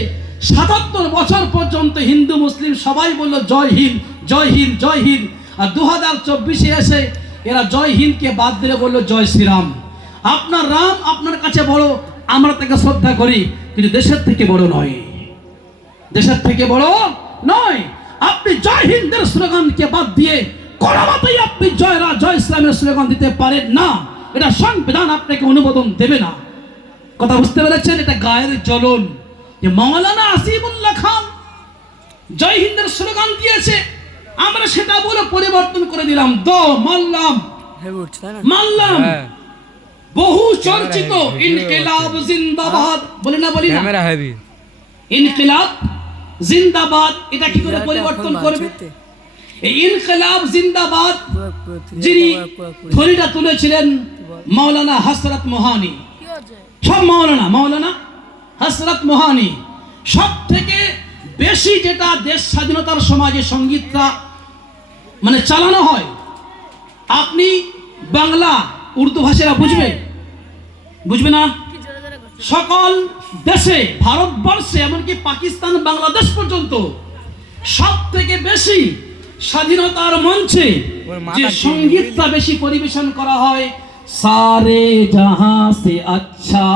77 বছর পর্যন্ত হিন্দু মুসলিম সবাই বলল জয় হিন্দ, জয় হিন্দ, জয় হিন্দ। আর 2024-এ এসে এরা জয় হিন্দকে বাদ দিলে বলল জয় শ্রীরাম। আপনার রাম আপনার কাছে বড়, আমরা তাকে শ্রদ্ধা করি, কিন্তু দেশের থেকে বড় নয়, দেশের থেকে বড় নয়। আপনি জয় হিন্দের স্লোগানকে বাদ দিয়ে কোনোমতেই আপনি জয় ইসলামের স্লোগান দিতে পারেন না, এটা সংবিধান আপনাকে অনুমোদন দেবে না। কথা বুঝতে পেরেছেন? এটা গায়ের জ্বলন। যে মাওলানা আজিমুল্লাহ খান জয় হিন্দের স্লোগান দিয়েছে, আমরা সেটা বলে পরিবর্তন করে দিলাম, মানলাম, মানলাম। বহু চর্চিত ইনকিলাব জিন্দাবাদ, বলি না বলি না, ইনকিলাব জিন্দাবাদ, এটা কি করে পরিবর্তন করবে? এই ইনকিলাব জিন্দাবাদ যিনি ধ্বনিটা তুলেছিলেন মাওলানা হযরত মোহানি। সব মাওলানা হযরত মোহানি। সব থেকে বেশি যেটা দেশ স্বাধীনতার সমাজে সঙ্গীতটা মানে চালানো হয়, আপনি বাংলা উর্দু ভাষারা বুঝবে না? সকল দেশে, ভারতবর্ষে, এমনকি পাকিস্তান বাংলাদেশ পর্যন্ত সব থেকে বেশি স্বাধীনতার মঞ্চে যে সঙ্গীতটা বেশি পরিবেশন করা হয়, সারে জাহাঁ সে আচ্ছা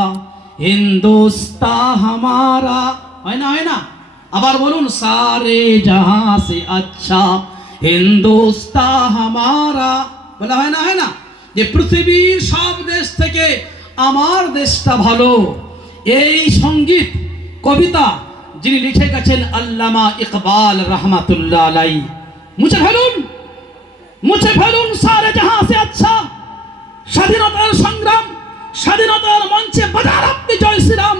হিন্দুস্তান হামারা, হয় না? আবার বলুন, সারে জাহাঁ সে আচ্ছা হিন্দুস্তান হামারা, বলা হয় না? যে পৃথিবীর সব দেশ থেকে আমার দেশটা ভালো। এই সঙ্গীত কবিতা যিনি লিখে গেছেন আল্লামা ইকবাল রহমাতুল্লাহ আলাইহি। মুছে ফেলুন সারে জাহাঁ সে আচ্ছা। স্বাধীনতার সংগ্রাম, স্বাধীনতার মঞ্চে বাজার আপনি জয় শ্রীরাম,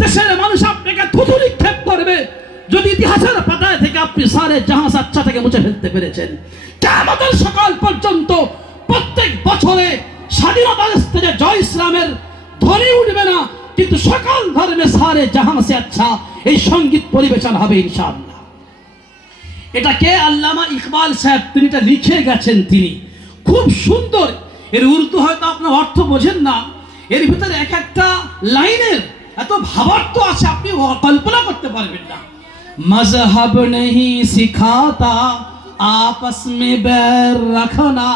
দেশের মানুষ আপনাকে থুতু নিক্ষেপ করবে যদি ইতিহাসের পাতায় থেকে আপনি সারে জাহাঁ সে আচ্ছা থেকে মুছে ফেলতে পেরেছেন। কিয়ামতের সকাল পর্যন্ত প্রত্যেক বছরে স্বাধীনতার স্টেজে জয় ইসলামের ধ্বনি উঠবে না, কিন্তু সকল ধর্মে সারে জাহাঁ সে আচ্ছা এই সঙ্গীত পরিবেশন হবে ইনশাআল্লাহ। এটাকে আল্লামা ইকবাল সাহেব তিনি এটা লিখে গেছেন, তিনি খুব সুন্দর। এর উর্দু হয়তো আপনার অর্থ বোঝেন না, এর ভিতরে এক একটা লাইনের এত ভাবার্থ আছে আপনি কল্পনা করতে পারবেন না। মজহব নেহি সিখাতা আপস মে बैर रखना,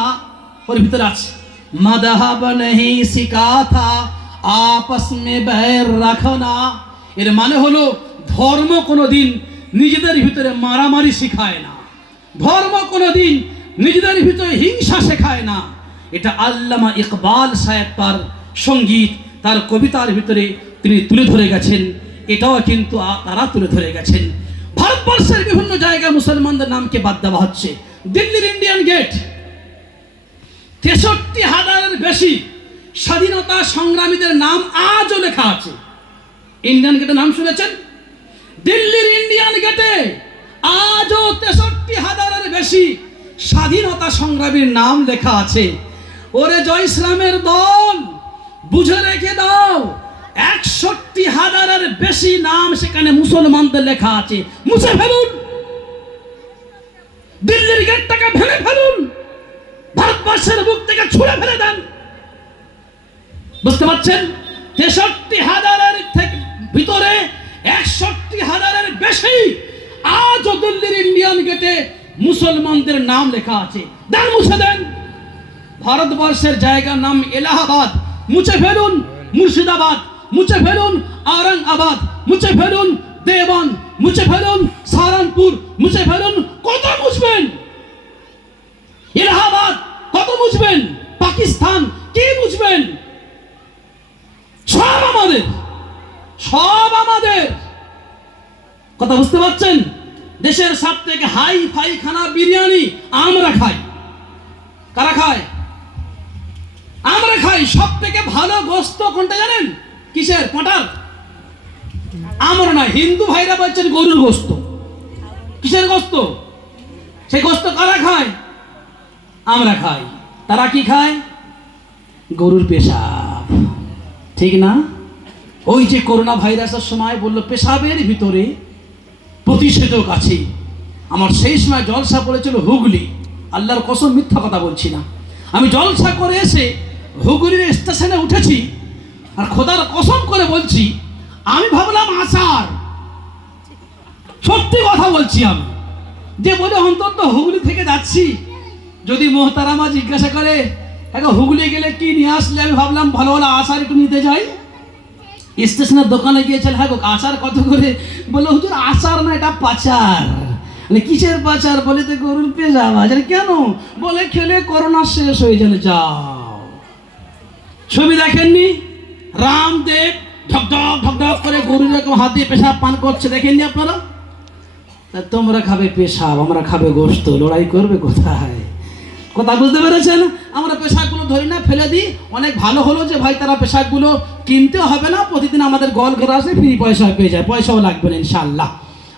ওর ভিতরে আছে মজহব নেহি সিখাতা আপস মে बैर रखना। এর মানে হলো ধর্ম কোনোদিন নিজেদের ভিতরে মারামারি শেখায় না, ধর্ম কোনোদিন নিজেদের ভিতরে হিংসা শেখায় না। এটা আল্লামা ইকবাল সাহেব তার সঙ্গীত, তার কবিতার ভিতরে তিনি তুলে ধরে গেছেন। এটাও কিন্তু তারা তুলে ধরে গেছেন। ভারতবর্ষের বিভিন্ন জায়গায় মুসলমানদের নামকে বাদ দেওয়া হচ্ছে। দিল্লির ইন্ডিয়ান গেট 63,000-এর বেশি স্বাধীনতা সংগ্রামীদের নাম আজও লেখা আছে। ইন্ডিয়ান গেটের নাম শুনেছেন? দিল্লির ইন্ডিয়ান গেটে আজও 63,000-এর বেশি স্বাধীনতা সংগ্রামীর নাম লেখা আছে। ওরে জয় ইসলামের দল, বুঝে রেখে দাও, 61,000-এর বেশি নাম সেখানে মুসলমানদের লেখা আছে। মুছে ফেলুন, দিল্লির গেটটাকে ভেঙে ফেলুন, ভারতবর্ষের বুক থেকে ছুঁড়ে ফেলে দেন। বুঝতে পারছেন? 63,000-এর থেকে ভিতরে 61,000-এর বেশি আজও দিল্লির ইন্ডিয়ান গেটে মুসলমানদের নাম লেখা আছে। দেন, মুছে দেন। ভারতবর্ষের জায়গার নাম এলাহাবাদ, মুছে ফেলুন। মুর্শিদাবাদ মুছে ফেলুন। আওরঙ্গাবাদ মুছে ফেলুন। দেওবন্দ মুছে ফেলুন। সাহারানপুর মুছে ফেলুন। কত মুছবেন? এলাহাবাদ কত মুছবেন? পাকিস্তান কি মুছবেন? সব আমাদের, সব আমাদের। কথা বুঝতে পারছেন? দেশের সব থেকে হাই ফাই খানা বিরিয়ানি আমরা খাই। কারা খায়? আমরা খাই। সব থেকে ভালো গোস্ত কোনটা জানেন? কিসের? পাঁঠার। আমরা না, হিন্দু ভাইরা বলছেন গরুর গোস্ত। কিসের গোস্ত? সেই গোস্ত কারা খায়? আমরা খাই। তারা কি খায়? গরুর পেশাব। ঠিক না? ওই যে করোনা ভাইরাসের সময় বললো পেশাবের ভিতরে প্রতিষেধক আছে। আমার সেই সময় জলসা পড়েছিল হুগলি। আল্লাহর কসম, মিথ্যা কথা বলছি না। আমি জলসা করে এসে হুগলির স্টেশনে উঠেছি, আর খোদার কসম করে বলছি, আমি ভাবলাম আচার। সত্যি কথা বলছি আমি। যে বলে অন্তত হুগলি থেকে যাচ্ছি, যদি মোহতারামা জিজ্ঞাসা করে এখন হুগলি গেলে কি নিয়ে আসলে, আমি ভাবলাম ভালো ভালো আচার একটু নিতে যাই। স্টেশনের দোকানে গিয়েছিল, হ্যাঁ গো আচার কত করে? বলে হুজুর আচার না, এটা পাচার। মানে কিসের পাচার? বলে তো গরুর পেশাব। আচার কেন? বলে খেলে করোনা শেষ হয়ে যাবে। যাও, ছবি দেখেননি? রামদেব ঢকঢক ঢকঢক করে গরুর এরকম হাত দিয়ে পেশাব পান করছে, দেখেননি আপনারা? তোমরা খাবে পেশাব, আমরা খাবে গোশত, লড়াই করবে কোথায়? কথা বুঝতে পেরেছেন? আমরা পেশাবগুলো ধরি না, ফেলে দিই। অনেক ভালো হলো যে ভাই তারা পেশাবগুলো কিনতেও হবে না, প্রতিদিন আমাদের গল ঘরে আসে ফ্রি পয়সা পেয়ে যায়, পয়সাও লাগবে না ইনশাআল্লাহ।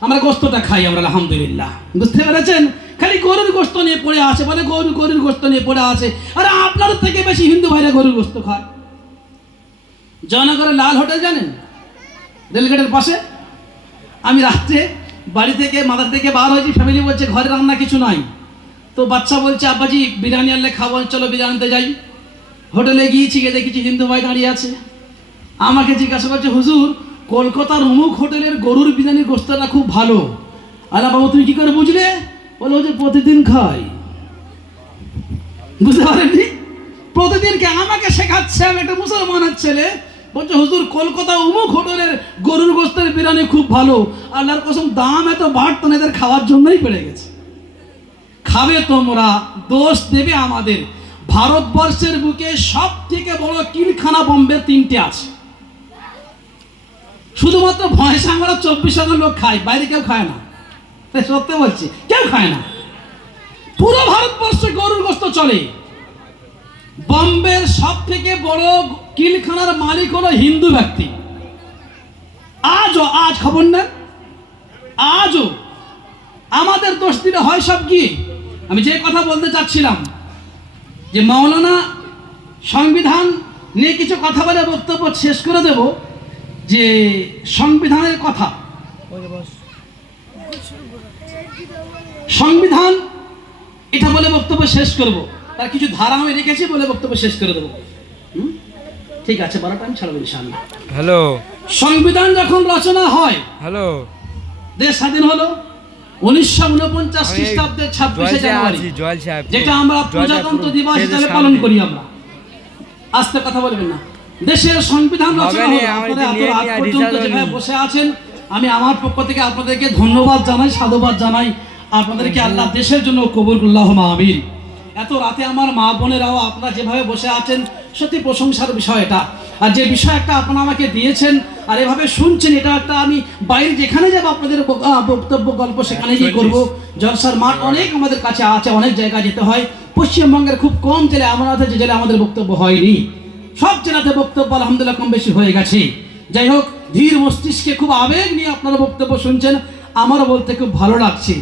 আমরা গোস্তটা খাই, আমরা আলহামদুলিল্লাহ। বুঝতে পেরেছেন? খালি গরুর গোস্ত নিয়ে পড়ে আছে, বলে গরুর গোস্ত নিয়ে পড়ে আছে। আরে আপনাদের থেকে বেশি হিন্দু ভাইরা গরুর গোস্ত খায়। জয়নগরের লাল হোটেল জানেন? রেলগেটের পাশে। আমি রাত্রে বাড়ি থেকে মাদার থেকে বার হয়েছি, ফ্যামিলি বলছে ঘরে রান্না কিছু নাই। তো বাচ্চা বলছে আব্বাজি বিরিয়ানি আনলে খাবো, চলো বিরিয়ানিতে যাই। হোটেলে গিয়েছি, গিয়ে দেখেছি হিন্দু ভাই দাঁড়িয়ে আছে। আমাকে জিজ্ঞাসা করছে, হুজুর কলকাতার অমুক হোটেলের গরুর বিরিয়ানির গোস্তটা খুব ভালো। আরে বাবু তুমি কি করে বুঝলে? বলো যে প্রতিদিন খাই। বুঝতে পারেননি? প্রতিদিনকে আমাকে শেখাচ্ছে, আমি একটা মুসলমানের ছেলে, বলছে হুজুর কলকাতা অমুক হোটেলের গরুর গোস্তের বিরিয়ানি খুব ভালো। আল্লাহর কসম দাম এত বাড়তো না, এদের খাওয়ার জন্যই বেড়ে গেছে। খাবে তোমরা, দোষ দেবে আমাদের। ভারতবর্ষের বুকে সব থেকে বড় কিলখানা বম্বের 3টে আছে। শুধুমাত্র ভয়সা আমরা 24 লোক খাই, বাইরে কেউ খায় না। সত্যি বলছি, কেউ খায় না। পুরো ভারতবর্ষে গরুর গোস্ত চলে। বম্বের সব থেকে বড় কিলখানার মালিক হলো হিন্দু ব্যক্তি। আজ খবর নেন, আজও আমাদের দোষ দিলে হয় সব কি? আমি যে কথা বলতে চাচ্ছিলাম, যে মাওলানা সংবিধান নিয়ে কিছু কথা বলে বক্তব্য শেষ করে দেব। যে সংবিধানের কথা, সংবিধান এটা বলে বক্তব্য শেষ করব। তার কিছু ধারা আমি রেখেছি, বলে বক্তব্য শেষ করে দেবো। ঠিক আছে, 12টা আমি ছাড়বো ইনশাআল্লাহ। হ্যালো। সংবিধান যখন রচনা হয়, হ্যালো, দেশ স্বাধীন হলো 1949 খ্রিস্টাব্দের 26শে জানুয়ারি, যেটা আমরা প্রজাতন্ত্র দিবস হিসেবে পালন করি। আমরা আস্তে কথা বলবেন না। দেশের সংবিধান রচনা হলো, আপনারা এত রাত পর্যন্ত যেখানে বসে আছেন, আমি আমার পক্ষ থেকে আপনাদেরকে ধন্যবাদ জানাই, সাধুবাদ জানাই। আপনাদেরকে আল্লাহ দেশের জন্য কবুল করুন, আল্লাহুম্মা আমিন। এত রাতে আমার মা বোনেরাও আপনারা যেভাবে বসে আছেন, সত্যি প্রশংসার বিষয় এটা। আর যে বিষয় একটা আপনারা আমাকে দিয়েছেন আর এভাবে শুনছেন, এটা একটা আমি বাইরে যেখানে যাবো আপনাদের বক্তব্য গল্প সেখানে গিয়ে করবো। জলসার মাঠ অনেক আমাদের কাছে আছে, অনেক জায়গায় যেতে হয়। পশ্চিমবঙ্গের খুব কম জেলে এমন আছে যে জেলে আমাদের বক্তব্য হয়নি। সব জেলাতে বক্তব্য আলহামদুলিল্লাহ কম বেশি হয়ে গেছে। যাই হোক, ধীর মস্তিষ্কে খুব আবেগ নিয়ে আপনারা বক্তব্য শুনছেন, আমারও বলতে খুব ভালো লাগছে।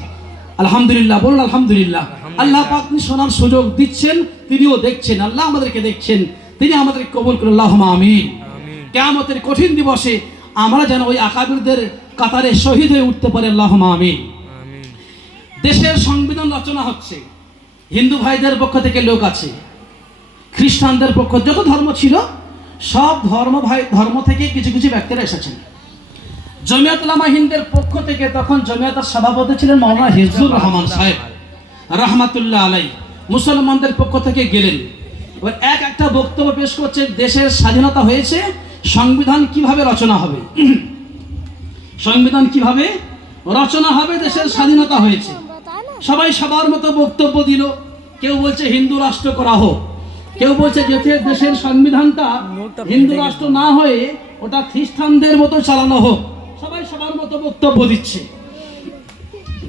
আলহামদুলিল্লাহ বলুন, আলহামদুলিল্লাহ। আল্লাহ পাক শোনার সুযোগ দিচ্ছেন, তিনিও দেখছেন, আল্লাহ আমাদেরকে দেখছেন, তিনি আমাদেরকে কবুল করুন, আল্লাহুম্মা আমিন। কিয়ামতের কঠিন দিবসে আমরা যেন ওই আকাবিরদের কাতারে শহীদ হয়ে উঠতে পারি, আল্লাহুম্মা আমিন। দেশের সংবিধান রচনা হচ্ছে, হিন্দু ভাইদের পক্ষ থেকে লোক আছে, খ্রিস্টানদের পক্ষ, যত ধর্ম ছিল সব ধর্ম থেকে কিছু কিছু ব্যক্তিরা এসেছেন। জমিয়ত উলামা হিন্দের পক্ষ থেকে তখন জমিয়তের সভাপতি ছিলেন মাওলানা হিফজুর রহমান সাহেব রাহমাতুল্লাহ আলাই। মুসলমানদের পক্ষ থেকে গেলেন, এবার একটা বক্তব্য পেশ করছে, দেশের স্বাধীনতা হয়েছে, সংবিধান কিভাবে রচনা হবে, সংবিধান কিভাবে রচনা হবে, দেশের স্বাধীনতা হয়েছে। সবাই সবার মতো বক্তব্য দিল। কেউ বলছে হিন্দু রাষ্ট্র করা হোক, কেউ বলছে যে দেশের সংবিধানটা হিন্দু রাষ্ট্র না হয়ে ওটা খ্রিস্টানদের মতো চালানো হোক। সবাই সবার মতো বক্তব্য দিচ্ছে।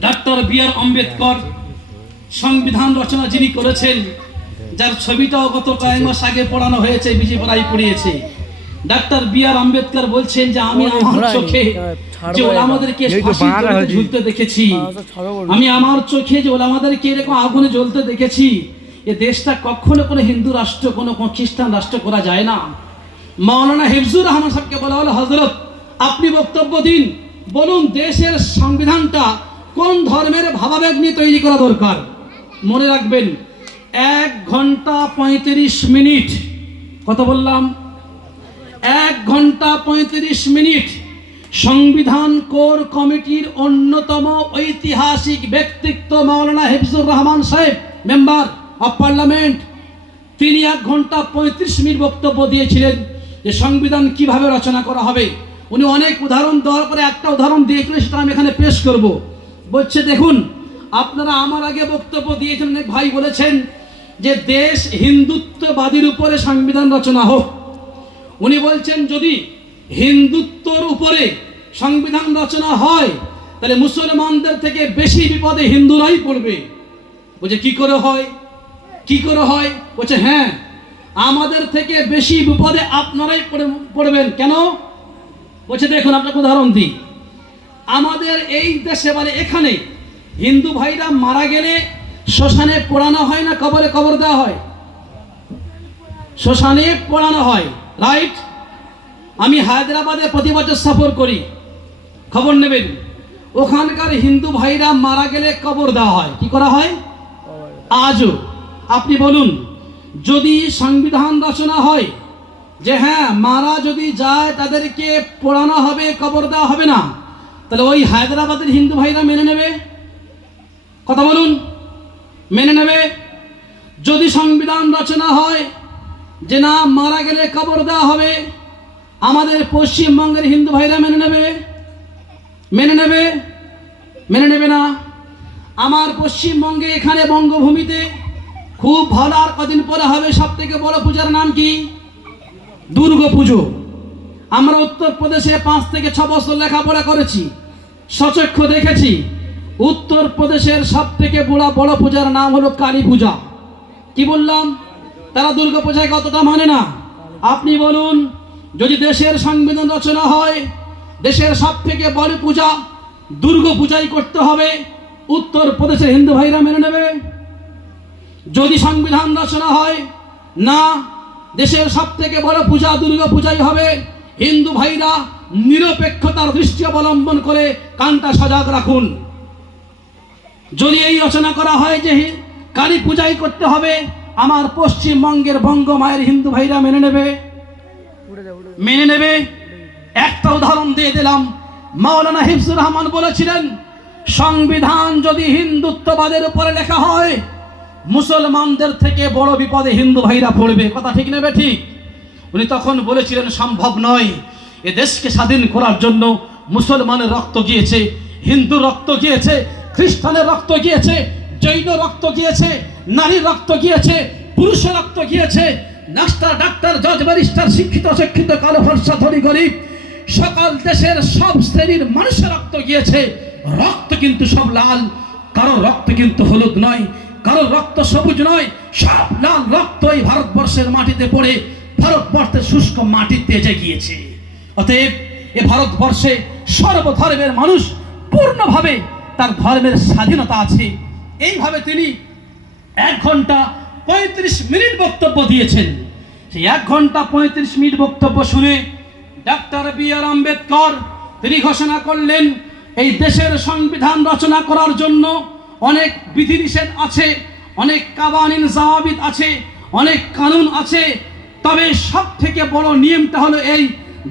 ডক্টর বি.আর. আম্বেদকর সংবিধান রচনা যিনি করেছেন, যার ছবিটাও গত কয়েক মাস আগে পড়ানো হয়েছে, বিজেপিরাই পড়িয়েছে। ডক্টর বি.আর. আম্বেদকর বলছেন যে আমি আমার চোখে যে ওলামাদেরকে ফাঁসিতে ঝুলতে দেখেছি, আমি আমার চোখে যে ওলামাদেরকে এরকম আগুনে জ্বলতে দেখেছি, এ দেশটা কখনো কোনো হিন্দু রাষ্ট্র কোনো খ্রিস্টান রাষ্ট্র করা যায় না। মাওলানা হিফজুর রহমান সাহেবকে বলা হলো, হযরত আপনি বক্তব্য দিন, বলুন দেশের সংবিধানটা কোন ধর্মের ভাবাবেগ নিয়ে তৈরি করা দরকার। মনে রাখবেন 1 ঘন্টা 35 মিনিট, কত বললাম, 1 ঘন্টা 35 মিনিট সংবিধান কোর কমিটির অন্যতম ঐতিহাসিক ব্যক্তিত্ব মাওলানা হিফজুর রহমান সাহেব, মেম্বার অফ পার্লামেন্ট, তিনি 1 ঘন্টা 35 মিনিট বক্তব্য দিয়েছিলেন যে সংবিধান কিভাবে রচনা করা হবে। উনি অনেক উদাহরণ দেওয়ার পরে একটা উদাহরণ দিয়েছিলেন, সেটা আমি এখানে পেশ করব। বলছে দেখুন, আপনারা আমার আগে বক্তব্য দিয়েছেন, অনেক ভাই বলেছেন যে দেশ হিন্দুত্ববাদীর উপরে সংবিধান রচনা হোক। উনি বলছেন যদি হিন্দুত্বর উপরে সংবিধান রচনা হয় তাহলে মুসলমানদের থেকে বেশি বিপদে হিন্দুরাই পড়বে। বলছে কি করে হয়, কি করে হয়? বলছে হ্যাঁ, আমাদের থেকে বেশি বিপদে আপনারাই পড়বেন। কেন? বলছে দেখুন আপনাকে উদাহরণ দিই। আমাদের এই দেশে মানে এখানে হিন্দু ভাইরা মারা গেলে শ্মশানে পোড়ানো হয় না, কবরে কবর দেওয়া হয়? শ্মশানে পোড়ানো হয়, রাইট? আমি হায়দ্রাবাদে প্রতি বছর সফর করি, খবর নেবেন। ওখানকার হিন্দু ভাইরা মারা গেলে কবর দেওয়া হয়। কি করা হয় আজও? আপনি বলুন, যদি সংবিধান রচনা হয় যে হ্যাঁ মারা যদি যায় তাদেরকে পোড়ানো হবে, কবর দেওয়া হবে না, তাহলে ওই হায়দ্রাবাদের হিন্দু ভাইরা মেনে নেবে? কথা বলুন, মেনে নেবে? যদি সংবিধান রচনা হয় যে না মারা গেলে কবর দেওয়া হবে, আমাদের পশ্চিমবঙ্গের হিন্দু ভাইরা মেনে নেবে? মেনে নেবে? মেনে নেবে না। আমার পশ্চিমবঙ্গে এখানে বঙ্গভূমিতে খুব ভালো, আর কদিন পরে হবে সব থেকে বড় পূজার নাম কি? দুর্গা পুজো। আমরা উত্তরপ্রদেশে 5 থেকে 6 বছর লেখাপড়া করেছি, সচক্ষে দেখেছি। উত্তরপ্রদেশের সব থেকে বড় পূজার নাম হলো কালী পূজা। কি বললাম? তারা দুর্গা পূজায় কতটা মানে না। আপনি বলুন, যদি দেশের সংবিধান রচনা হয় দেশের সব থেকে বড় পূজা দুর্গা পূজাই করতে হবে, উত্তরপ্রদেশের হিন্দু ভাইরা মেনে নেবে? যদি সংবিধান রচনা হয় না দেশের সব থেকে বড় পূজা দুর্গা পূজাই হবে, হিন্দু ভাইরা নিরপেক্ষতার দৃষ্টি অবলম্বন করে কানটা সজাগ রাখুন। যদি এই রচনা করা হয় যে কালী পূজাই করতে হবে, আমার পশ্চিমবঙ্গের বঙ্গ মায়ের হিন্দু ভাইরা মেনে নেবে? মেনে নেবে? একটা উদাহরণ দিয়ে দিলাম। মাওলানা হিফজুর রহমান বলেছিলেন সংবিধান যদি হিন্দুত্ববাদের উপরে লেখা হয় মুসলমানদের থেকে বড় বিপদে হিন্দু ভাইরা পড়বে। কথা ঠিক নেবে? ঠিক। উনি তখন বলেছিলেন সম্ভব নয়, এ দেশকে স্বাধীন করার জন্য মুসলমানের রক্ত গিয়েছে, হিন্দু রক্ত গিয়েছে, খ্রিস্টানের রক্ত গিয়েছে, জৈন রক্ত গিয়েছে, নারীর রক্ত গিয়েছে, পুরুষের রক্ত গিয়েছে, মাস্টার, ডাক্তার, জজ, ব্যারিস্টার, শিক্ষিত, অশিক্ষিত, কালো, ফর্সা, ধনী, গরিব, সকল দেশের সব শ্রেণীর মানুষের রক্ত গিয়েছে। রক্ত কিন্তু সব লাল, কারোর রক্ত কিন্তু হলুদ নয়, কারোর রক্ত সবুজ নয়, সব লাল রক্ত এই ভারতবর্ষের মাটিতে পড়ে ভারতবর্ষের শুষ্ক মাটিতে এসে গিয়েছে। অতএব এ ভারতবর্ষে সর্বধর্মের মানুষ পূর্ণভাবে তার ধর্মের স্বাধীনতা আছে। এইভাবে তিনি 1 ঘন্টা 35 মিনিট বক্তব্য দিয়েছেন। সেই 1 ঘন্টা 35 মিনিট বক্তব্য শুনে ডক্টর বি.আর. আম্বেদকর তিনি ঘোষণা করলেন এই দেশের সংবিধান রচনা করার জন্য অনেক বিধিনিষেধ আছে, অনেক কাওয়ানিন জাওয়াবিত আছে, অনেক কানুন আছে, তবে সব থেকে বড় নিয়মটা হলো এই,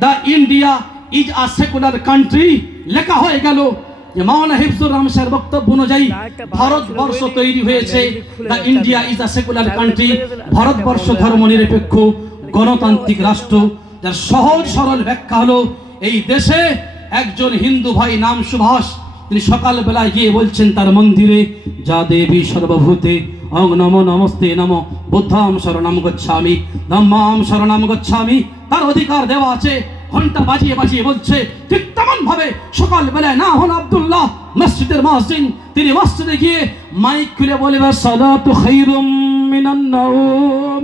the India is a secular country লেখা হয়ে গেল। যে মাওলানা হিফজুর রহমান স্যার বক্তব্য অনুযায়ী ভারতবর্ষ তৈরি হয়েছে, the India is a secular country, Bharatvarsha ধর্মনিরপেক্ষ গণতান্ত্রিক রাষ্ট্র। যার সহজ সরল ব্যাখ্যা হলো, এই দেশে একজন হিন্দু ভাই নাম সুভাষ, তিনি সকালবেলায় গিয়ে বলছেন তার মন্দিরে, যা দেবী সর্বভূতে অং নমো নমস্তে নমো বুদ্ধাম শরণাম গচ্ছামি ধম্মাম শরণাম গচ্ছামি, তার অধিকার দেওয়া আছে। ঘন্টা বাজিয়ে বাজিয়ে বলছে। ঠিক তেমন ভাবে সকালবেলায় না হন আব্দুল্লাহ মসজিদের মুয়াজ্জিন, তিনি মসজিদে গিয়ে মাইক খুলে বলবে, সালাতু খায়রুম মিনান নাওম,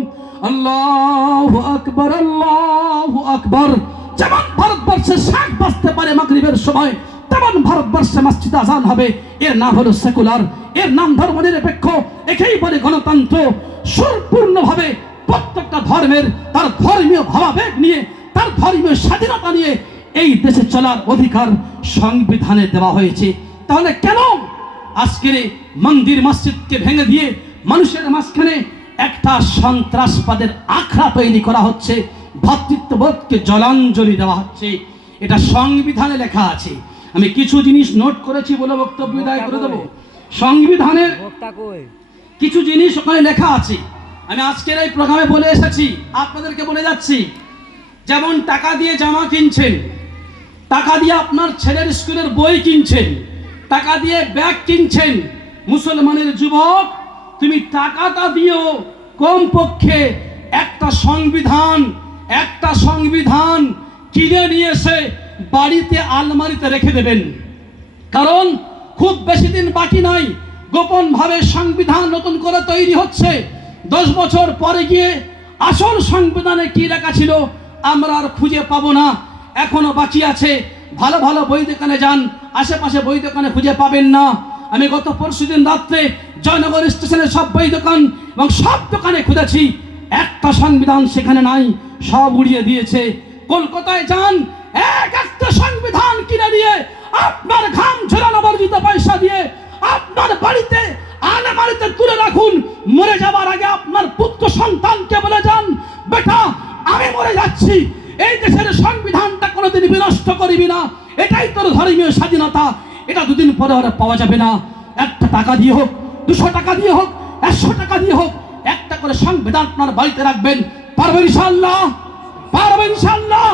আল্লাহু আকবার আল্লাহু আকবার। যেমন ভারতবর্ষে শাক বাজতে পারে মাগরিবের সময়, তেমন ভারতবর্ষে মসজিদে আজান হবে। এর নাম হলো সেকুলার, এর নাম ধর্মনিরপেক্ষ, একেই বলে গণতন্ত্র। সম্পূর্ণভাবে প্রত্যেকটা ধর্মের তার ধর্মীয় ভাবাবেগ নিয়ে, তার ধর্মীয় স্বাধীনতা নিয়ে এই দেশে চলার অধিকার সংবিধানে দেওয়া হয়েছে। তাহলে কেন আজকের মন্দির মসজিদকে ভেঙে দিয়ে মানুষের মাঝখানে একটা সন্ত্রাসবাদের আখড়া তৈরি করা হচ্ছে, ভ্রাতৃত্ববোধকে জলাঞ্জলি দেওয়া হচ্ছে? এটা সংবিধানে লেখা আছে। আমি কিছু জিনিস নোট করেছি বলে বক্তব্য বিদায় করে দেবো। সংবিধানের কিছু জিনিস ওখানে লেখা আছে, আমি আজকের এই প্রোগ্রামে বলে এসেছি, আপনাদেরকে বলে যাচ্ছি। যেমন টাকা দিয়ে জামা কিনছেন, টাকা দিয়ে আপনার ছেলের স্কুলের বই কিনছেন, টাকা দিয়ে ব্যাগ কিনছেন। মুসলমানের যুবক, তুমি টাকাটা দিয়েও কমপক্ষে একটা সংবিধান কিনে নিয়ে এসে বাড়িতে আলমারিতে রেখে দেবেন। কারণ খুব বেশি দিন বাকি নাই, গোপন ভাবে সংবিধান নতুন করে তৈরি হচ্ছে। 10 বছর পরে গিয়ে আসল সংবিধানে কি লেখা ছিল আমরা আর খুঁজে পাবো না, এখনো বাকি আছে। ভালো ভালো বই দোকানে যান, আশেপাশে বই দোকানে খুঁজে পাবেন না। আমি গত পরশুদিন রাত্রে জয়নগর স্টেশনের সব বই দোকান এবং সব দোকানে খুঁজেছি, একটা সংবিধান সেখানে নাই, সব উড়িয়ে দিয়েছে। কলকাতায় যান, একটা সংবিধান কিনে নিয়ে আপনার ঘাম ঝরানো বর্জিত পয়সা দিয়ে আপনার বাড়িতে আলমারিতে তুলে রাখুন। মরে যাবার আগে আপনার পুত্র সন্তানকে বলে যান, বেটা আমি মরে যাচ্ছি, এই দেশের সংবিধানটা কোনোদিন বিনষ্ট করবি না, এটাই তোর ধর্মীয় স্বাধীনতা, এটা দুদিন পরে আর পাওয়া যাবে না। একটা টাকা দিয়ে হোক, 200 টাকা দিয়ে হোক, 100 টাকা দিয়ে হোক, একটা করে সংবিধান আপনার বাড়িতে রাখবেন। পারবেন ইনশাআল্লাহ? পারবেন ইনশাআল্লাহ?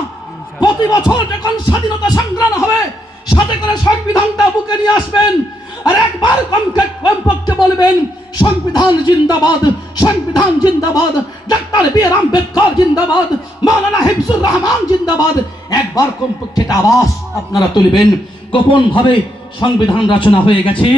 প্রতি বছর যখন স্বাধীনতা সংগ্রাম হবে, সাথে করে সংবিধানটা বুকে নিয়ে আসবেন, আর একবার কমপক্ষে বলবেন, সংবিধান জিন্দাবাদ, সংবিধান জিন্দাবাদ, ডক্টর বি.আর. আম্বেদকর জিন্দাবাদ, মাওলানা হিফজুর রহমান জিন্দাবাদ। একবার কমপক্ষে একটা আওয়াজ আপনারা তুলবেন। গোপন ভাবে সংবিধান রচনা হয়ে গেছে,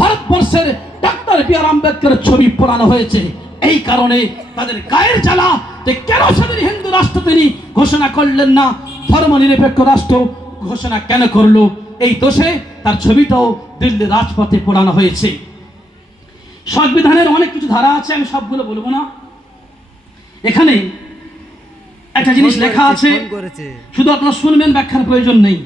ভারতবর্ষের ডক্টর বি.আর. আম্বেদকরের ছবি পোড়ানো হয়েছে। এই কারণে তাদের গায়ের জ্বালা যে কেন সেদিন হিন্দু রাষ্ট্র তিনি ঘোষণা করলেন না, ধর্মনিরপেক্ষ রাষ্ট্র ঘোষণা কেন করলো, এই দোষে তার ছবিটাও দিল্লি রাজপথে পোড়ানো হয়েছে। সংবিধানের অনেক কিছু ধারা আছে, আমি সবগুলো বলবো না। এখানে একটা জিনিস লেখা আছে, শুধু আপনারা শুনবেন, ব্যাখ্যার প্রয়োজন নেই।